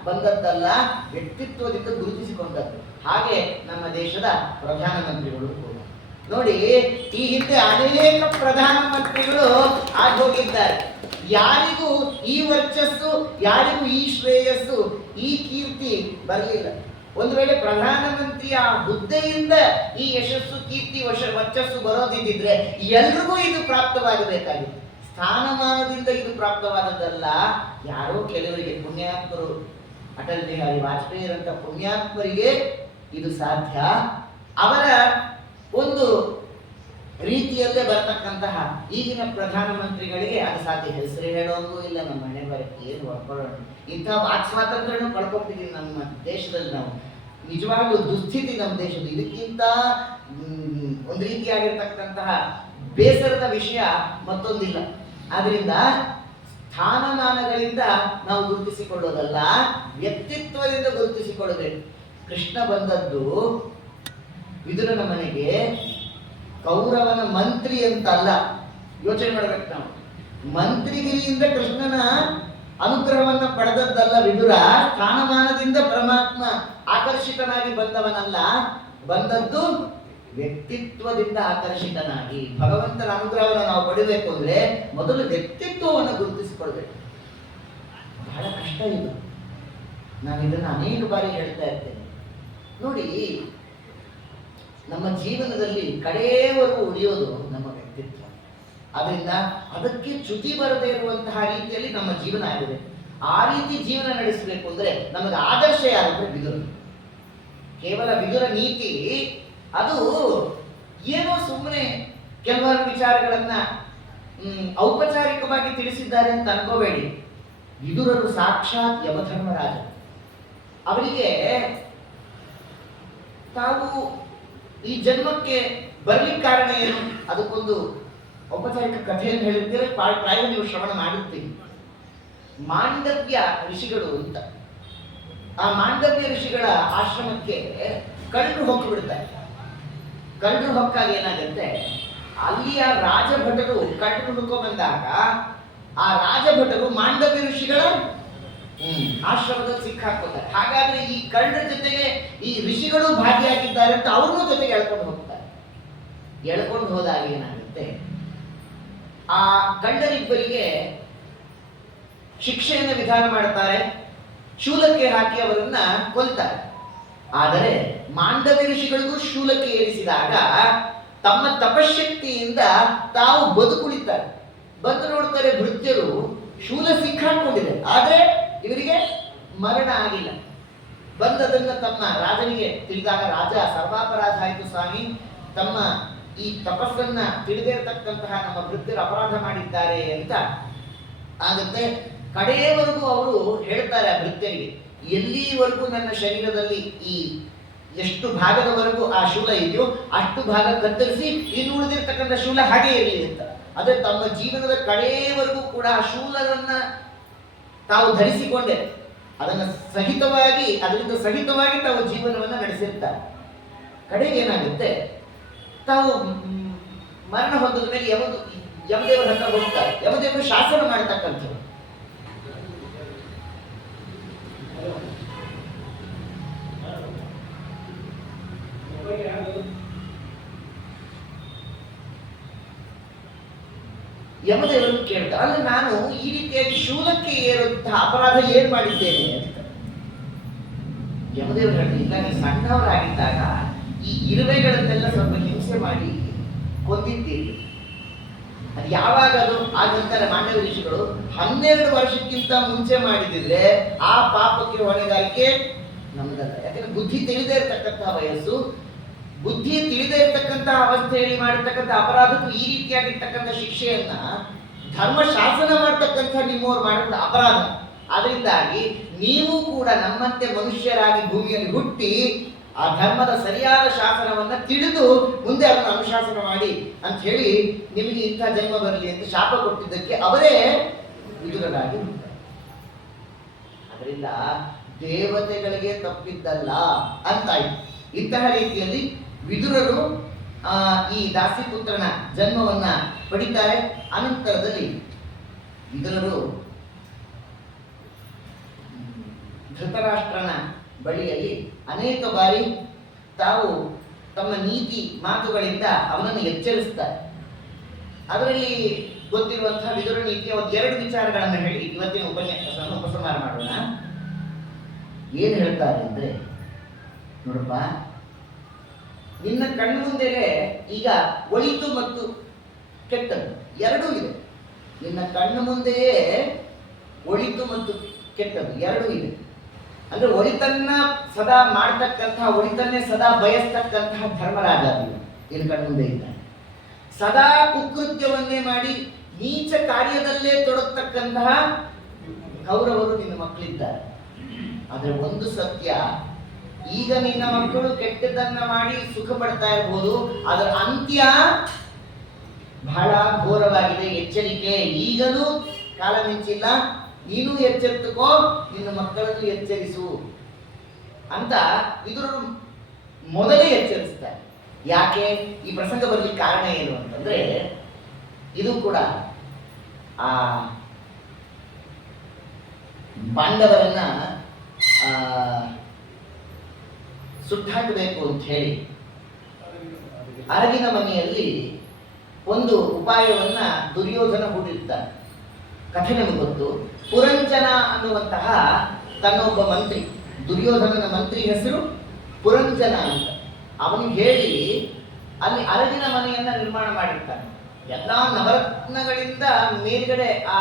ಬಂದದ್ದಲ್ಲ, ವ್ಯಕ್ತಿತ್ವದಿಂದ ಗುರುತಿಸಿಕೊಂಡದ್ದು. ಹಾಗೆ ನಮ್ಮ ದೇಶದ ಪ್ರಧಾನಮಂತ್ರಿಗಳು ಕೂಡ ನೋಡಿ, ಈ ಹಿಂದೆ ಅನೇಕ ಪ್ರಧಾನಮಂತ್ರಿಗಳು ಆಗಿ ಹೋಗಿದ್ದಾರೆ. ಯಾರಿಗೂ ಈ ವರ್ಚಸ್ಸು, ಯಾರಿಗೂ ಈ ಶ್ರೇಯಸ್ಸು, ಈ ಕೀರ್ತಿ ಬರಲಿಲ್ಲ. ಒಂದು ವೇಳೆ ಪ್ರಧಾನಮಂತ್ರಿಯ ಹುದ್ದೆಯಿಂದ ಈ ಯಶಸ್ಸು, ಕೀರ್ತಿ, ವರ್ಚಸ್ಸು ಬರೋದಿದ್ದರೆ ಎಲ್ರಿಗೂ ಇದು ಪ್ರಾಪ್ತವಾಗಬೇಕಾಗಿತ್ತು. ಸ್ಥಾನಮಾನದಿಂದ ಇದು ಪ್ರಾಪ್ತವಾದದ್ದಲ್ಲ. ಯಾರೋ ಕೆಲವರಿಗೆ, ಪುಣ್ಯಾತ್ಮರು, ಅಟಲ್ ಬಿಹಾರಿ ವಾಜಪೇಯಿರಂತ ಪುಣ್ಯಾತ್ಮರಿಗೆ ಇದು ಸಾಧ್ಯ. ಅವರ ಒಂದು ರೀತಿಯಲ್ಲೇ ಬರ್ತಕ್ಕಂತಹ ಈಗಿನ ಪ್ರಧಾನಮಂತ್ರಿಗಳಿಗೆ ಅದು ಸಾಧ್ಯ. ಹೆಸರು ಹೇಳೋಂಗೂ ಇಲ್ಲ. ನಮ್ಮ ಮನೆ ಬರಕ್ಕೆ ಏನು ಹೊಡ್ಕೊಳ್ಳೋಣ. ಇಂಥ ವಾಕ್ ಸ್ವಾತಂತ್ರ್ಯನೂ ಕಳ್ಕೊಟ್ಟಿದ್ದೀವಿ ನಮ್ಮ ದೇಶದಲ್ಲಿ. ನಾವು ನಿಜವಾಗ್ಲೂ ದುಸ್ಥಿತಿ ನಮ್ಮ ದೇಶದ್ದು. ಇದಕ್ಕಿಂತ ಒಂದು ರೀತಿಯಾಗಿರ್ತಕ್ಕಂತಹ ಬೇಸರದ ವಿಷಯ ಮತ್ತೊಂದಿಲ್ಲ. ಆದ್ರಿಂದ ಸ್ಥಾನಮಾನಗಳಿಂದ ನಾವು ಗುರುತಿಸಿಕೊಳ್ಳೋದಲ್ಲ, ವ್ಯಕ್ತಿತ್ವದಿಂದ ಗುರುತಿಸಿಕೊಳ್ಳಬೇಕು. ಕೃಷ್ಣ ಬಂದದ್ದು ವಿದುರನ ಮನೆಗೆ ಕೌರವನ ಮಂತ್ರಿ ಅಂತ ಅಲ್ಲ. ಯೋಚನೆ ಮಾಡಬೇಕು ನಾವು. ಮಂತ್ರಿಗಿರಿಯಿಂದ ಕೃಷ್ಣನ ಅನುಗ್ರಹವನ್ನ ಪಡೆದದ್ದಲ್ಲ ವಿದುರ. ಸ್ಥಾನಮಾನದಿಂದ ಪರಮಾತ್ಮ ಆಕರ್ಷಿತನಾಗಿ ಬಂದವನಲ್ಲ. ಬಂದದ್ದು ವ್ಯಕ್ತಿತ್ವದಿಂದ ಆಕರ್ಷಿತನಾಗಿ. ಭಗವಂತನ ಅನುಗ್ರಹವನ್ನು ನಾವು ಪಡಿಬೇಕು ಅಂದ್ರೆ ಮೊದಲು ವ್ಯಕ್ತಿತ್ವವನ್ನು ಗುರುತಿಸಿಕೊಳ್ಬೇಕು. ಬಹಳ ಕಷ್ಟ ಇದು. ನಾನು ಇದನ್ನು ಅನೇಕ ಬಾರಿ ಹೇಳ್ತಾ ಇರ್ತೇನೆ. ನೋಡಿ, ನಮ್ಮ ಜೀವನದಲ್ಲಿ ಕಡೆಯವರೆಗೂ ಉಳಿಯೋದು ನಮ್ಮ ವ್ಯಕ್ತಿತ್ವ. ಅದರಿಂದ ಅದಕ್ಕೆ ಚ್ಯುತಿ ಬರದೇ ಇರುವಂತಹ ರೀತಿಯಲ್ಲಿ ನಮ್ಮ ಜೀವನ ಆಗಿದೆ. ಆ ರೀತಿ ಜೀವನ ನಡೆಸಬೇಕು ಅಂದ್ರೆ ನಮಗೆ ಆದರ್ಶ ಯಾರಂದ್ರೆ ವಿದುರ. ಕೇವಲ ವಿದುರ ನೀತಿ ಅದು ಏನೋ ಸುಮ್ಮನೆ ಕೆಲವಾರು ವಿಚಾರಗಳನ್ನ ಔಪಚಾರಿಕವಾಗಿ ತಿಳಿಸಿದ್ದಾರೆ ಅಂತ ಅನ್ಕೋಬೇಡಿ. ವಿದುರರು ಸಾಕ್ಷಾತ್ ಯಮಧರ್ಮರಾಜ. ಅವರಿಗೆ ತಾವು ಈ ಜನ್ಮಕ್ಕೆ ಬರ್ಲಿಕ್ಕೆ ಕಾರಣ ಏನು, ಅದಕ್ಕೊಂದು ಔಪಚಾರಿಕ ಕಥೆಯನ್ನು ಹೇಳಿರ್ತೀರ. ಪ್ರಾಯ ನೀವು ಶ್ರವಣ ಮಾಡಿರ್ತೀವಿ. ಮಾಂಡವ್ಯ ಋಷಿಗಳು ಅಂತ, ಆ ಮಾಂಡವ್ಯ ಋಷಿಗಳ ಆಶ್ರಮಕ್ಕೆ ಕಳ್ಳರು ಹೋಗ್ಬಿಡ್ತಾರೆ. ಕಳ್ಳರು ಹೊಕ್ಕಾಗ ಏನಾಗುತ್ತೆ, ಅಲ್ಲಿಯ ರಾಜಭಟರು ಕಳ್ಳರು ಹುಡ್ಕೊ ಬಂದಾಗ ಆ ರಾಜಭಟರು ಮಾಂಡವ್ಯ ಋಷಿಗಳ ಆಶ್ರಮದಲ್ಲಿ ಸಿಕ್ಕಾಕೋತಾರೆ. ಹಾಗಾದ್ರೆ ಈ ಕಳ್ಳರ ಜೊತೆಗೆ ಈ ಋಷಿಗಳು ಭಾಗಿಯಾಗಿದ್ದಾರೆ ಅಂತ ಅವ್ರನ್ನೂ ಜೊತೆಗೆ ಎಳ್ಕೊಂಡು ಹೋಗ್ತಾರೆ. ಎಳ್ಕೊಂಡು ಹೋದಾಗ ಏನಾಗುತ್ತೆ, ಆ ಕಳ್ಳರಿಬ್ಬರಿಗೆ ಶಿಕ್ಷೆಯನ್ನು ವಿಧಾನ ಮಾಡ್ತಾರೆ. ಶೂಲಕ್ಕೆ ಹಾಕಿ ಅವರನ್ನ ಕೊಲ್ತಾರೆ. ಆದರೆ ಮಾಂಡವ್ಯ ಋಷಿಗಳಿಗೂ ಶೂಲಕ್ಕೆ ಏರಿಸಿದಾಗ ತಮ್ಮ ತಪಶಕ್ತಿಯಿಂದ ತಾವು ಬದುಕುಳಿತಾರೆ. ಬಂದು ನೋಡ್ತಾರೆ, ಭೃತ್ಯರು ಶೂಲ ಸಿಕ್ಕಾಕೊಂಡಿದೆ, ಆದ್ರೆ ಇವರಿಗೆ ಮರಣ ಆಗಿಲ್ಲ. ಬಂದದನ್ನ ತಮ್ಮ ರಾಜನಿಗೆ ತಿಳಿದಾಗ, ರಾಜ ಸರ್ವಾಪರಾಧ ಆಯಿತು ಸ್ವಾಮಿ, ತಮ್ಮ ಈ ತಪಸ್ಸನ್ನ ತಿಳಿದೇ ಇರತಕ್ಕಂತಹ ನಮ್ಮ ಭೃತ್ಯರು ಅಪರಾಧ ಮಾಡಿದ್ದಾರೆ ಅಂತ ಆಗುತ್ತೆ. ಕಡೆಯವರೆಗೂ ಅವರು ಹೇಳ್ತಾರೆ ಆ ಭೃತ್ಯರಿಗೆ, ಎಲ್ಲಿವರೆಗೂ ನನ್ನ ಶರೀರದಲ್ಲಿ ಈ ಎಷ್ಟು ಭಾಗದವರೆಗೂ ಆ ಶೂಲ ಇದೆಯೋ ಅಷ್ಟು ಭಾಗ ಕತ್ತರಿಸಿ ಇನ್ನು ಉಳಿದಿರ್ತಕ್ಕಂಥ ಶೂಲ ಹಾಗೆ ಇರಲಿ ಅಂತ. ಅದೇ ತಮ್ಮ ಜೀವನದ ಕಡೆಯವರೆಗೂ ಕೂಡ ಆ ಶೂಲವನ್ನ ತಾವು ಧರಿಸಿಕೊಂಡೆ ಅದನ್ನ ಸಹಿತವಾಗಿ, ಅದರಿಂದ ಸಹಿತವಾಗಿ ತಾವು ಜೀವನವನ್ನ ನಡೆಸಿರ್ತಾರೆ. ಕಡೆಗೆ ಏನಾಗುತ್ತೆ, ತಾವು ಮರಣ ಹೊಂದಿದ ಮೇಲೆ ಯಮದೇವರ ಹತ್ರ ಹೋಗ್ತಾರೆ. ಯಮದೇವರು ಶಾಸನ ಮಾಡತಕ್ಕಂಥವ್ರು. ಯಮದೇವರನ್ನು ಕೇಳ್ತಾರೆ, ಅಂದ್ರೆ ನಾನು ಈ ರೀತಿಯಾಗಿ ಶೂಲಕ್ಕೆ ಏರುವಂತಹ ಅಪರಾಧ ಏನ್ ಮಾಡಿದ್ದೇನೆ ಅಂತ. ಯಮದೇವರು ಹೇಳ್ತಾರೆ, ಇಲ್ಲ, ನೀವು ಸಣ್ಣವರಾಗಿದ್ದಾಗ ಈ ಇರುವೆಗಳನ್ನೆಲ್ಲ ಸ್ವಲ್ಪ ಹಿಂಸೆ ಮಾಡಿ ಕೊಂದಿದ್ದೀರಿ. ಅದು ಯಾವಾಗ ಅದು ಆಗಂತಾರೆ ಮಾಂಡವ್ಯ ಋಷಿಗಳು, 12 ವರ್ಷಕ್ಕಿಂತ ಮುಂಚೆ ಮಾಡಿದಿದ್ರೆ ಆ ಪಾಪಕ್ಕೆ ಹೊಣೆಗಾರಿಕೆ ನಮ್ದಲ್ಲ. ಯಾಕಂದ್ರೆ ಬುದ್ಧಿ ತಿಳಿದೇ ಇರತಕ್ಕಂತಹ ವಯಸ್ಸು, ಬುದ್ಧಿ ತಿಳಿದೇ ಇರತಕ್ಕಂತಹ ಅವಸ್ಥೆಯಲ್ಲಿ ಮಾಡಿರ್ತಕ್ಕಂಥ ಅಪರಾಧಕ್ಕೂ ಈ ರೀತಿಯಾಗಿರ್ತಕ್ಕಂಥ ಶಿಕ್ಷೆಯನ್ನ ಧರ್ಮಶಾಸನ ಮಾಡ್ತಕ್ಕಂಥ ನಿಮ್ಮವ್ರು ಮಾಡಿದ ಅಪರಾಧ. ಅದರಿಂದಾಗಿ ನೀವು ಕೂಡ ನಮ್ಮಂತೆ ಮನುಷ್ಯರಾಗಿ ಭೂಮಿಯಲ್ಲಿ ಹುಟ್ಟಿ ಆ ಧರ್ಮದ ಸರಿಯಾದ ಶಾಸನವನ್ನ ತಿಳಿದು ಮುಂದೆ ಅದನ್ನು ಅನುಶಾಸನ ಮಾಡಿ ಅಂತ ಹೇಳಿ ನಿಮಗೆ ಇಂಥ ಜನ್ಮ ಬರಲಿ ಅಂತ ಶಾಪ ಕೊಟ್ಟಿದ್ದಕ್ಕೆ ಅವರೇ ವಿದುರರಾಗಿ ಹುಟ್ಟಾರೆ. ಅದರಿಂದ ದೇವತೆಗಳಿಗೆ ತಪ್ಪಿದ್ದಲ್ಲ ಅಂತಾಯ್ತು. ಇಂತಹ ರೀತಿಯಲ್ಲಿ ವಿದುರರು ಈ ದಾಸಿಪುತ್ರನ ಜನ್ಮವನ್ನ ಪಡಿತಾರೆ. ಅನಂತರದಲ್ಲಿ ವಿದುರರು ಧೃತರಾಷ್ಟ್ರನ ಬಳಿಯಲ್ಲಿ ಅನೇಕ ಬಾರಿ ತಾವು ತಮ್ಮ ನೀತಿ ಮಾತುಗಳಿಂದ ಅವನನ್ನು ಎಚ್ಚರಿಸ್ತಾರೆ. ಅದರಲ್ಲಿ ಗೊತ್ತಿರುವಂತಹ ವಿದುರ ನೀತಿಯ ಒಂದು 2 ವಿಚಾರಗಳನ್ನು ಹೇಳಿ ಇವತ್ತಿನ ಉಪನ್ಯಾಸವನ್ನು ಉಪಸಂಹಾರ ಮಾಡೋಣ. ಏನು ಹೇಳ್ತಾರೆ ಅಂದ್ರೆ, ನೋಡಪ್ಪ, ನಿನ್ನ ಕಣ್ಣು ಮುಂದೆ ಈಗ ಒಳಿತು ಮತ್ತು ಕೆಟ್ಟದ್ದು ಎರಡೂ ಇದೆ. ನಿನ್ನ ಕಣ್ಣು ಮುಂದೆಯೇ ಒಳಿತು ಮತ್ತು ಕೆಟ್ಟದ್ದು ಎರಡೂ ಇದೆ. ಅಂದ್ರೆ ಒಳಿತನ್ನ ಸದಾ ಮಾಡ್ತಕ್ಕಂತಹ, ಒಳಿತನ್ನೇ ಸದಾ ಬಯಸ್ತಕ್ಕಂತಹ ಧರ್ಮರಾಜ ನಿನ್ನ ಕಣ್ಣು ಮುಂದೆ ಇದ್ದಾನೆ. ಸದಾ ಕುಕೃತ್ಯವನ್ನೇ ಮಾಡಿ ನೀಚ ಕಾರ್ಯದಲ್ಲೇ ತೊಡಗತಕ್ಕಂತಹ ಕೌರವರು ನಿನ್ನ ಮಕ್ಕಳಿದ್ದಾರೆ. ಆದರೆ ಒಂದು ಸತ್ಯ, ಈಗ ನಿನ್ನ ಮಕ್ಕಳು ಕೆಟ್ಟದನ್ನ ಮಾಡಿ ಸುಖ ಪಡ್ತಾ ಇರ್ಬೋದು, ಅದರ ಅಂತ್ಯ ಬಹಳ ಘೋರವಾಗಿದೆ. ಎಚ್ಚರಿಕೆ, ಈಗಲೂ ಕಾಲ ಮಿಂಚಿಲ್ಲ, ನೀನು ಎಚ್ಚೆತ್ತುಕೋ, ನಿನ್ನ ಮಕ್ಕಳನ್ನು ಎಚ್ಚರಿಸು ಅಂತ ವಿದುರರು ಮೊದಲೇ ಎಚ್ಚರಿಸ್ತಾರೆ. ಯಾಕೆ ಈ ಪ್ರಸಂಗ ಬರಲಿಕ್ಕೆ ಕಾರಣ ಏನು ಅಂತಂದ್ರೆ, ಇದು ಕೂಡ ಆ ಪಾಂಡವರನ್ನ ಸುಟ್ಟಾಕಬೇಕು ಅಂತ ಹೇಳಿ ಅರಗಿನ ಮನೆಯಲ್ಲಿ ಒಂದು ಉಪಾಯವನ್ನ ದುರ್ಯೋಧನ ಹೂಡಿರ್ತಾನೆ. ಕಥೆ ನಮಗೆ ಗೊತ್ತು. ಪುರಂಜನ ಅನ್ನುವಂತಹ ತನ್ನೊಬ್ಬ ಮಂತ್ರಿ, ದುರ್ಯೋಧನನ ಮಂತ್ರಿ ಹೆಸರು ಪುರಂಜನ ಅಂತ, ಅವನಿಗೆ ಹೇಳಿ ಅಲ್ಲಿ ಅರಗಿನ ಮನೆಯನ್ನ ನಿರ್ಮಾಣ ಮಾಡಿರ್ತಾನೆ. ಎಲ್ಲ ನವರತ್ನಗಳಿಂದ ಮೇಲ್ಗಡೆ ಆ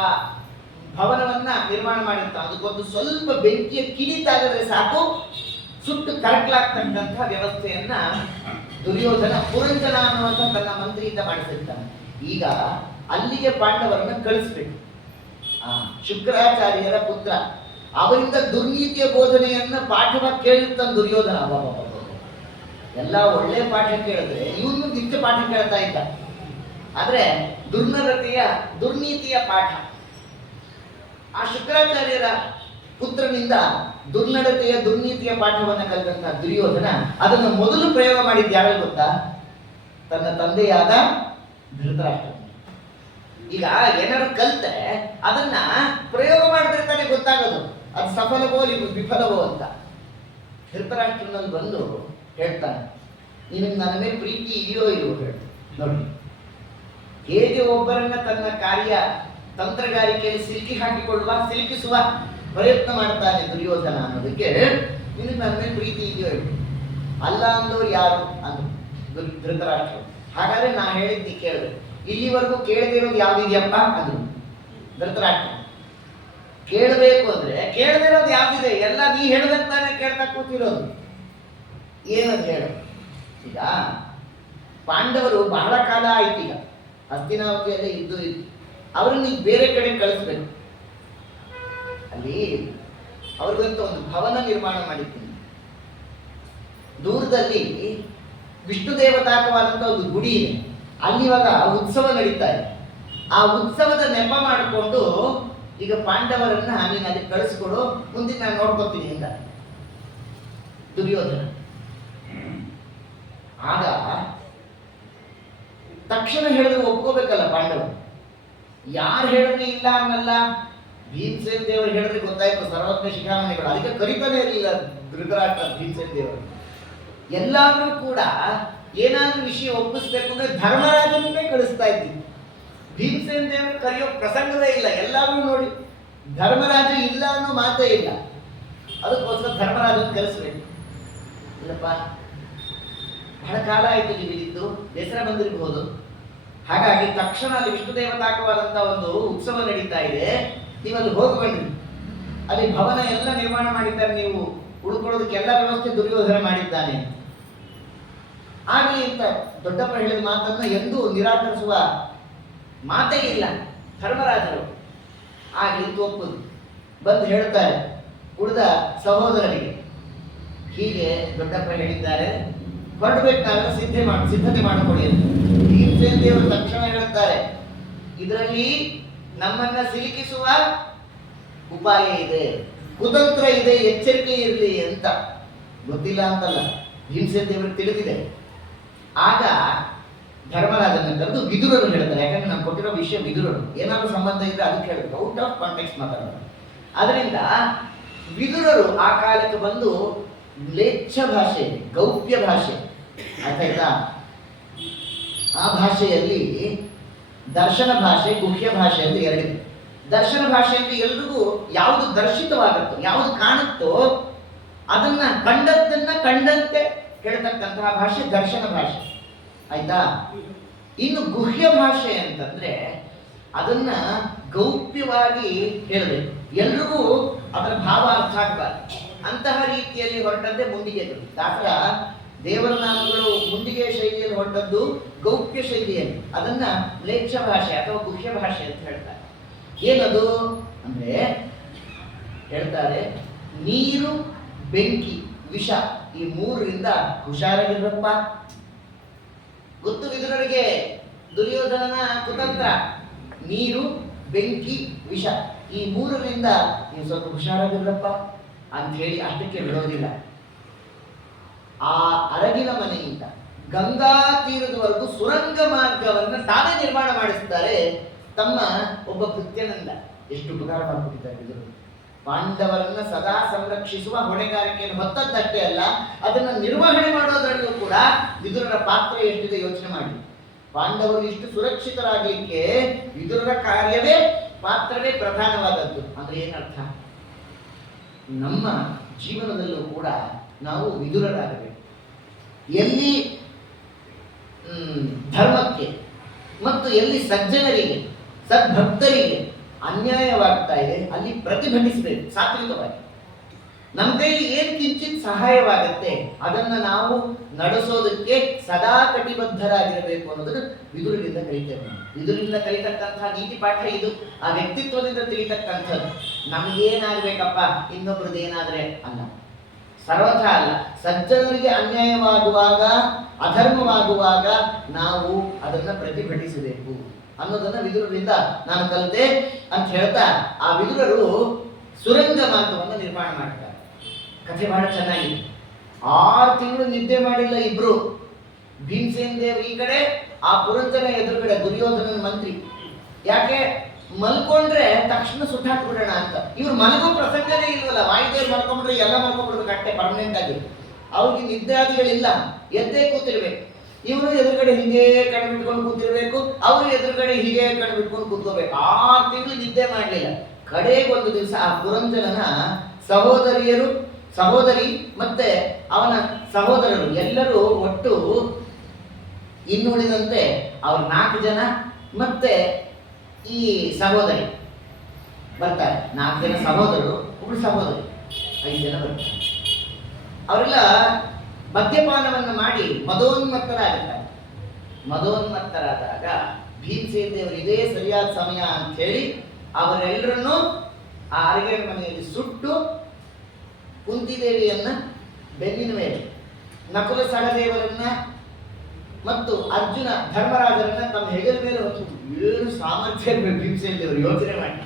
ಭವನವನ್ನ ನಿರ್ಮಾಣ ಮಾಡಿರ್ತಾನೆ. ಅದಕ್ಕೊಂದು ಸ್ವಲ್ಪ ಬೆಂಕಿಯ ಕಿಡಿತಾಗದ್ರೆ ಸಾಕು, ಸುಟ್ಟು ಕರಕಲಾಗ್ತಕ್ಕಂತಹ ವ್ಯವಸ್ಥೆಯನ್ನ ದುರ್ಯೋಧನ ಪುರಂಜನ ಅನ್ನುವಂಥ ತನ್ನ ಮಂತ್ರಿಯಿಂದ ಮಾಡಿಸಿರ್ತಾನೆ. ಈಗ ಅಲ್ಲಿಗೆ ಪಾಂಡವರನ್ನ ಕಳಿಸ್ಬೇಕು. ಶುಕ್ರಾಚಾರ್ಯರ ಪುತ್ರ, ಅವರಿಂದ ದುರ್ನೀತಿಯ ಬೋಧನೆಯನ್ನ ಪಾಠವಾಗಿ ಕೇಳಿರ್ತಾನೆ ದುರ್ಯೋಧನ. ಎಲ್ಲ ಒಳ್ಳೆ ಪಾಠ ಕೇಳಿದ್ರೆ ಇವನು ನಿತ್ಯ ಪಾಠ ಕೇಳ್ತಾ ಇದ್ದ. ಆದ್ರೆ ದುರ್ನೀತಿಯ ಪಾಠ ಆ ಶುಕ್ರಾಚಾರ್ಯರ ಪುತ್ರನಿಂದ ದುರ್ನೀತಿಯ ಪಾಠವನ್ನು ಕಲಿತಂತಹ ದುರ್ಯೋಧನ ಅದನ್ನು ಮೊದಲು ಪ್ರಯೋಗ ಮಾಡಿದ್ದು ಯಾರು ಗೊತ್ತಾ? ತನ್ನ ತಂದೆಯಾದ ಧೃತರಾಷ್ಟ್ರ. ಈಗ ಏನಾದ್ರು ಕಲಿತೆ ಅದನ್ನ ಪ್ರಯೋಗ ಮಾಡಿದ್ರೆ ತಾನೇ ಗೊತ್ತಾಗೋದು ಅದು ಸಫಲವೋ ವಿಫಲವೋ ಅಂತ. ಧೃತರಾಷ್ಟ್ರನಲ್ಲಿ ಬಂದು ಹೇಳ್ತಾನೆ, ನಿನಗೆ ನನ್ನ ಮೇಲೆ ಪ್ರೀತಿ ಇದೆಯೋ ಇಲ್ವೋ ಹೇಳಿ. ನೋಡಿ ಹೇಗೆ ಒಬ್ಬರನ್ನ ತನ್ನ ಕಾರ್ಯ ತಂತ್ರಗಾರಿಕೆಯಲ್ಲಿ ಸಿಲುಕಿಸುವ ಪ್ರಯತ್ನ ಮಾಡ್ತಾನೆ ದುರ್ಯೋಧನ ಅನ್ನೋದಕ್ಕೆ, ನಿನಗೆ ನನ್ನ ಮೇಲೆ ಪ್ರೀತಿ ಇದೆಯೋ ಹೇಳಿ. ಅಲ್ಲ ಅಂದವ್ರು ಯಾರು ಅಂದ್ರು ಧೃತರಾಷ್ಟ್ರ. ಹಾಗಾದ್ರೆ ನಾ ಹೇಳಿದ್ದು ಕೇಳಬೇಕು, ಇಲ್ಲಿವರೆಗೂ ಕೇಳದೇ ಇರೋದು ಯಾವ್ದಿದೆಯಪ್ಪ ಅಂದ್ರು ಧೃತರಾಷ್ಟ್ರ. ಕೇಳಬೇಕು ಅಂದ್ರೆ ಕೇಳದೇ ಇರೋದು ಯಾವ್ದಿದೆ? ಎಲ್ಲ ನೀ ಹೇಳ್ದಂತಾನೆ ಕೇಳ್ತಾ ಕೂತಿರೋದು. ಏನದು ಹೇಳು? ಈಗ ಪಾಂಡವರು ಬಹಳ ಕಾಲ ಆಯ್ತು, ಈಗ ಹಸ್ತಿನಾವತಿಯಲ್ಲೇ ಇದ್ದು ಅವ್ರನ್ನ ಈಗ ಬೇರೆ ಕಡೆ ಕಳಿಸ್ಬೇಕು. ಅಲ್ಲಿ ಅವ್ರಿಗಂತ ಒಂದು ಭವನ ನಿರ್ಮಾಣ ಮಾಡಿದ್ದೀನಿ. ದೂರದಲ್ಲಿ ವಿಷ್ಣು ದೇವತಾಕವಾದಂಥ ಒಂದು ಗುಡಿ ಇದೆ. ಅಲ್ಲಿ ಇವಾಗ ಉತ್ಸವ ನಡೀತಾ ಇದೆ. ಆ ಉತ್ಸವದ ನೆಪ ಮಾಡಿಕೊಂಡು ಈಗ ಪಾಂಡವರನ್ನ ನೀನು ಅಲ್ಲಿ ಕಳಿಸ್ಕೊಡು, ಮುಂದೆ ನಾನು ನೋಡ್ಕೊತೀನಿ ಅಂತ ದುರ್ಯೋಧನ. ಆಗ ತಕ್ಷಣ ಹೇಳಿದ್ರೆ ಒಪ್ಕೋಬೇಕಲ್ಲ ಪಾಂಡವರು. ಯಾರು ಹೇಳಿದ್ರೆ ಇಲ್ಲ ಅನ್ನಲ್ಲ. ಭೀಮಸೇನ ದೇವರು ಹೇಳಿದ್ರೆ ಗೊತ್ತಾಯ್ತು, ಸರ್ವಜ್ಞ ಶಿಖಾಮಣಿಗಳು. ಅದಕ್ಕೆ ಕರಿತಾನೆ ಇರಲಿಲ್ಲ ಧೃತರಾಷ್ಟ್ರ ಭೀಮಸೇನ ದೇವರು. ಎಲ್ಲಾದ್ರೂ ಕೂಡ ಏನಾದ್ರೂ ವಿಷಯ ಒಪ್ಪಿಸ್ಬೇಕು ಅಂದ್ರೆ ಧರ್ಮರಾಜನ್ನೇ ಕಳಿಸ್ತಾ ಇದ್ದೀವಿ. ಭೀಮಸೇನ ದೇವರು ಕರೆಯೋ ಪ್ರಸಂಗವೇ ಇಲ್ಲ. ಎಲ್ಲಾದ್ರೂ ನೋಡಿ ಧರ್ಮರಾಜ ಇಲ್ಲ ಅನ್ನೋ ಮಾತೇ ಇಲ್ಲ. ಅದಕ್ಕೋಸ್ಕರ ಧರ್ಮರಾಜನ ಕಳಿಸ್ಬೇಕು. ಇಲ್ಲಪ್ಪ, ಬಹಳ ಕಾಲ ಆಯಿತು ನೀವಿದ್ದು, ಬೇಸರ ಬಂದಿರಬಹುದು. ಹಾಗಾಗಿ ತಕ್ಷಣ ಅಲ್ಲಿ ವಿಷ್ಣು ದೇವತಾಕವಾದಂಥ ಒಂದು ಉತ್ಸವ ನಡೀತಾ ಇದೆ, ನೀವಲ್ಲಿ ಹೋಗ್ಬನ್ನಿ. ಅಲ್ಲಿ ಭವನ ಎಲ್ಲ ನಿರ್ಮಾಣ ಮಾಡಿದ್ದಾರೆ, ನೀವು ಉಳ್ಕೊಳ್ಳೋದಕ್ಕೆಲ್ಲ ವ್ಯವಸ್ಥೆ ದುರ್ಯೋಧನ ಮಾಡಿದ್ದಾನೆ. ಆಗಲಿ ಅಂತ ದೊಡ್ಡಪ್ಪ ಹೇಳಿದ ಮಾತನ್ನ ಎಂದೂ ನಿರಾಕರಿಸುವ ಮಾತೇ ಇಲ್ಲ ಧರ್ಮರಾಜರು. ಆಗಲಿ ಒಪ್ಪುದು. ಬಂದು ಹೇಳ್ತಾರೆ ಉಳಿದ ಸಹೋದರರಿಗೆ, ಹೀಗೆ ದೊಡ್ಡಪ್ಪ ಹೇಳಿದ್ದಾರೆ, ಹೊರಡ್ಬೇಕು, ನಾವೆಲ್ಲ ಸಿದ್ಧತೆ ಮಾಡಿಕೊಳ್ಳಿ ಅಂತ. ಭೀಮಸೇನ ದೇವರು ತಕ್ಷಣ ಹೇಳುತ್ತಾರೆ, ಇದರಲ್ಲಿ ನಮ್ಮನ್ನ ಸಿಲುಕಿಸುವ ಉಪಾಯ ಇದೆ, ಕುತಂತ್ರ ಇದೆ, ಎಚ್ಚರಿಕೆ ಇರಲಿ ಅಂತ. ಗೊತ್ತಿಲ್ಲ ಅಂತಲ್ಲ, ಭೀಮಸೇನ ದೇವರಿಗೆ ತಿಳಿದಿದೆ. ಆಗ ಧರ್ಮರಾಜನ ಕರೆದು ವಿದುರರು ಹೇಳ್ತಾರೆ. ಯಾಕಂದ್ರೆ ನಾನು ಕೊಟ್ಟಿರೋ ವಿಷಯ ವಿದುರರು, ಏನಾದ್ರು ಸಂಬಂಧ ಇದ್ರೆ ಅದಕ್ಕೆ ಹೇಳ್ಬೇಕು, ಔಟ್ ಆಫ್ ಕಾಂಟೆಕ್ಸ್ಟ್ ಮಾತಾಡೋದು. ಅದರಿಂದ ವಿದುರರು ಆ ಕಾಲಕ್ಕೆ ಬಂದು ಮ್ಲೇಚ್ಛ ಭಾಷೆ, ಗೌಪ್ಯ ಭಾಷೆ, ಆಯ್ತಾ, ಆ ಭಾಷೆಯಲ್ಲಿ ದರ್ಶನ ಭಾಷೆ, ಗುಹ್ಯ ಭಾಷೆ ಅಂತ ಎರಡಿದೆ. ದರ್ಶನ ಭಾಷೆ ಅಂತ ಎಲ್ರಿಗೂ ಯಾವುದು ದರ್ಶಿತವಾಗುತ್ತೋ, ಯಾವುದು ಕಾಣುತ್ತೋ ಅದನ್ನ ಕಂಡದ್ದನ್ನ ಕಂಡಂತೆ ಹೇಳ್ತಕ್ಕಂತಹ ಭಾಷೆ ದರ್ಶನ ಭಾಷೆ. ಆಯ್ತಾ? ಇನ್ನು ಗುಹ್ಯ ಭಾಷೆ ಅಂತಂದ್ರೆ ಅದನ್ನ ಗೌಪ್ಯವಾಗಿ ಹೇಳಬೇಕು, ಎಲ್ರಿಗೂ ಅದರ ಭಾವ ಅರ್ಥ ಆಗಬಾರ್ದು. ಅಂತಹ ರೀತಿಯಲ್ಲಿ ಹೊರಟದ್ದೇ ಮುಂಡಿಗೆಗಳು. ದಾಸರ ದೇವರ ನಾಮಗಳು ಮುಂಡಿಗೆ ಶೈಲಿಯಲ್ಲಿ ಹೊರಟದ್ದು ಗೌಪ್ಯ ಶೈಲಿಯಲ್ಲಿ. ಅದನ್ನ ಮ್ಲೇಚ್ಛ ಭಾಷೆ ಅಥವಾ ಗುಹ್ಯ ಭಾಷೆ ಅಂತ ಹೇಳ್ತಾರೆ. ಏನದು ಅಂದ್ರೆ ಹೇಳ್ತಾರೆ, ನೀರು, ಬೆಂಕಿ, ವಿಷ, ಈ ಮೂರರಿಂದ ಹುಷಾರಾಗಿರಪ್ಪ. ಗೊತ್ತು ವಿದುರರಿಗೆ ದುರ್ಯೋಧನನ ಕುತಂತ್ರ. ನೀರು, ಬೆಂಕಿ, ವಿಷ, ಈ ಮೂರರಿಂದ ನೀವು ಸ್ವಲ್ಪ ಹುಷಾರಾಗಿರಪ್ಪ ಅಂತ ಹೇಳಿ ಅಷ್ಟಕ್ಕೆ ಬಿಡೋದಿಲ್ಲ. ಆ ಅರಗಿನ ಮನೆಯಿಂದ ಗಂಗಾ ತೀರದವರೆಗೂ ಸುರಂಗ ಮಾರ್ಗವನ್ನು ತಾನೇ ನಿರ್ಮಾಣ ಮಾಡಿಸುತ್ತಾರೆ ತಮ್ಮ ಒಬ್ಬ ಕೃತ್ಯನಿಂದ. ಎಷ್ಟು ಉಪಕಾರ ಮಾಡಿಕೊಟ್ಟಿದ್ದಾರೆ ವಿದುರರು. ಪಾಂಡವರನ್ನ ಸದಾ ಸಂರಕ್ಷಿಸುವ ಹೊಣೆಗಾರಿಕೆಯನ್ನು ಹೊತ್ತದ್ದಷ್ಟೇ ಅಲ್ಲ, ಅದನ್ನು ನಿರ್ವಹಣೆ ಮಾಡೋದ್ರಲ್ಲೂ ಕೂಡ ವಿದುರರ ಪಾತ್ರ ಎಷ್ಟಿದೆ ಯೋಚನೆ ಮಾಡಿ. ಪಾಂಡವರು ಇಷ್ಟು ಸುರಕ್ಷಿತರಾಗಲಿಕ್ಕೆ ವಿದುರರ ಕಾರ್ಯವೇ, ಪಾತ್ರವೇ ಪ್ರಧಾನವಾದದ್ದು. ಅಂದ್ರೆ ಏನರ್ಥ? ನಮ್ಮ ಜೀವನದಲ್ಲೂ ಕೂಡ ನಾವು ವಿದುರರಾಗಬೇಕು. ಎಲ್ಲಿ ಧರ್ಮಕ್ಕೆ ಮತ್ತು ಎಲ್ಲಿ ಸಜ್ಜನರಿಗೆ, ಸದ್ಭಕ್ತರಿಗೆ ಅನ್ಯಾಯವಾಗ್ತಾ ಇದೆ ಅಲ್ಲಿ ಪ್ರತಿಭಟಿಸಬೇಕು ಸಾತ್ವಿಕವಾಗಿ. ನಮ್ಮ ಕೈಲಿ ಏನ್ ಕಿಂಚಿತ್ ಸಹಾಯವಾಗುತ್ತೆ ಅದನ್ನ ನಾವು ನಡೆಸೋದಕ್ಕೆ ಸದಾ ಕಟಿಬದ್ಧರಾಗಿರಬೇಕು ಅನ್ನೋದನ್ನು ವಿದುರರಿಂದ ಕಲಿತೇವೆ. ವಿದುರರಿಂದ ಕಲಿತಕ್ಕಂತಹ ನೀತಿ ಪಾಠ ಇದು. ಆ ವ್ಯಕ್ತಿತ್ವದಿಂದ ತಿಳಿತಕ್ಕಂಥದ್ದು. ನಮ್ಗೇನಾಗ್ಬೇಕಪ್ಪ ಇನ್ನೊಬ್ರದ್ದು ಏನಾದ್ರೆ ಅಲ್ಲ, ಸರ್ವಥಾ ಅಲ್ಲ. ಸಜ್ಜನರಿಗೆ ಅನ್ಯಾಯವಾಗುವಾಗ, ಅಧರ್ಮವಾಗುವಾಗ ನಾವು ಅದನ್ನ ಪ್ರತಿಭಟಿಸಬೇಕು ಅನ್ನೋದನ್ನ ವಿದುರರಿಂದ ನಾನು ಕಲಿತೆ ಅಂತ ಹೇಳ್ತಾ, ಆ ವಿದುರರು ಸುರಂಗ ಮಾರ್ಗವನ್ನು ನಿರ್ಮಾಣ ಮಾಡ್ತಾರೆ. ಕಥೆ ಬಹಳ ಚೆನ್ನಾಗಿದೆ. 6 ತಿಂಗಳು ನಿದ್ದೆ ಮಾಡಿಲ್ಲ ಇಬ್ರು. ಭೀಮಸೇನ ದೇವ್ ಈ ಕಡೆ, ಆ ಪುರಂಜನ ಎದುರುಗಡೆ ದುರ್ಯೋಧನನ ಮಂತ್ರಿ. ಯಾಕೆ? ಮಲ್ಕೊಂಡ್ರೆ ತಕ್ಷಣ ಸುಟ್ಟಾಕ್ಬಿಡೋಣ ಅಂತ. ಇವ್ರು ಮಲಗೋ ಪ್ರಸಂಗನೇ ಇಲ್ವಲ್ಲ. ವಾಯುದೇವ್ ಮಲ್ಕೊಂಡ್ರೆ ಎಲ್ಲ ಮಲ್ಕೊಂಡ್ಬಿಡೋದು ಕಟ್ಟೆ ಪರ್ಮನೆಂಟ್ ಆಗಿ. ಅವ್ರಿಗೆ ನಿದ್ರಾದಿಗಳಿಲ್ಲ, ಎದ್ದೇ ಕೂತಿರ್ಬೇಕು. ಇವರು ಎದುರುಗಡೆ ಹೀಗೆ ಕಣ್ಣು ಬಿಟ್ಕೊಂಡು ಕೂತಿರ್ಬೇಕು, ಅವರು ಎದುರುಗಡೆ ಹೀಗೆ ಕಣ್ಣು ಬಿಟ್ಕೊಂಡು ಕೂತ್ಕೋಬೇಕು. 6 ತಿಂಗಳು ನಿದ್ದೆ ಮಾಡಲಿಲ್ಲ. ಕಡೆಗೊಂದು ದಿವಸ ಆ ಪುರಂಜನನ ಸಹೋದರಿ ಮತ್ತೆ ಅವನ ಸಹೋದರರು ಎಲ್ಲರೂ ಒಟ್ಟು ಇನ್ನುಳಿದಂತೆ ಅವ್ರ 4 ಜನ ಮತ್ತೆ ಈ ಸಹೋದರಿ ಬರ್ತಾರೆ. 4 ಜನ ಸಹೋದರರು, ಒಬ್ಳು ಸಹೋದರಿ, 5 ಜನ ಬರ್ತಾರೆ. ಅವರೆಲ್ಲ ಮದ್ಯಪಾನವನ್ನು ಮಾಡಿ ಮದೋನ್ಮತ್ತರಾಗುತ್ತಾರೆ. ಮದೋನ್ಮತ್ತರಾದಾಗ ಭೀಮಸೇನ ದೇವರು ಇದೇ ಸರಿಯಾದ ಸಮಯ ಅಂತ ಹೇಳಿ ಅವರೆಲ್ಲರನ್ನು ಆ ಅರಗಿನ ಮನೆಯಲ್ಲಿ ಸುಟ್ಟು ಕುಂತಿದೇವಿಯನ್ನ ಬೆನ್ನಿನ ಮೇಲೆ, ನಕುಲ ಸಹದೇವರನ್ನ ಮತ್ತು ಅರ್ಜುನ ಧರ್ಮರಾಜರನ್ನ ತಮ್ಮ ಹೆಗಲ ಮೇಲೆ ಹೊತ್ತು. ಏನು ಸಾಮರ್ಥ್ಯ ಇರಬೇಕು ಭೀಮಸೇನ ದೇವರು, ಯೋಚನೆ ಮಾಡಿ.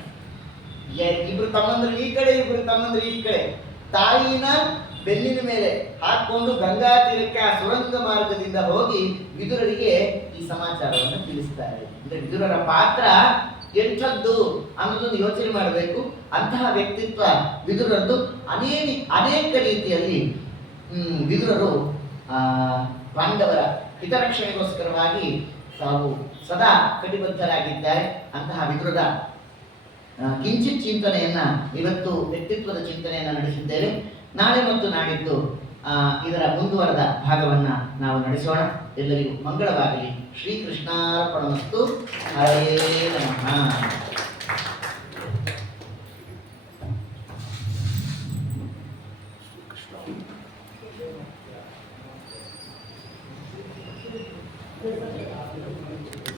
ಇಬ್ರು ತಮ್ಮಂದ್ರು ಈ ಕಡೆ, ಇಬ್ರು ತಮ್ಮಂದ್ರು ಈ ಕಡೆ, ತಾಯಿನ ಬೆನ್ನಿನ ಮೇಲೆ ಹಾಕೊಂಡು ಗಂಗಾ ತೀರಕ್ಕೆ ಆ ಸುರಂಗ ಮಾರ್ಗದಿಂದ ಹೋಗಿ ವಿದುರರಿಗೆ ಈ ಸಮಾಚಾರವನ್ನು ತಿಳಿಸ್ತಾರೆ. ಅಂದ್ರೆ ವಿದುರರ ಪಾತ್ರ ಎಂಥದ್ದು ಅನ್ನೋದನ್ನು ಯೋಚನೆ ಮಾಡಬೇಕು. ಅಂತಹ ವ್ಯಕ್ತಿತ್ವ ವಿದುರರದ್ದು. ಅನೇಕ ರೀತಿಯಲ್ಲಿ ವಿದುರರು ಪಾಂಡವರ ಹಿತರಕ್ಷಣೆಗೋಸ್ಕರವಾಗಿ ತಾವು ಸದಾ ಕಟಿಬದ್ಧರಾಗಿದ್ದಾರೆ. ಅಂತಹ ವಿದುರದ ಕಿಂಚಿತ್ ಚಿಂತನೆಯನ್ನ ಇವತ್ತು ವ್ಯಕ್ತಿತ್ವದ ಚಿಂತನೆಯನ್ನ ನಡೆಸಿದ್ದೇವೆ. ನಾಳೆ ಮತ್ತು ನಾಡಿದ್ದು ಇದರ ಮುಂದುವರೆದ ಭಾಗವನ್ನ ನಾವು ನಡೆಸೋಣ. ಎಲ್ಲರಿಗೂ ಮಂಗಳವಾಗಲಿ. ಶ್ರೀಕೃಷ್ಣಾರ್ಪಣಮಸ್ತು. ಹರೇ ನಮಃ.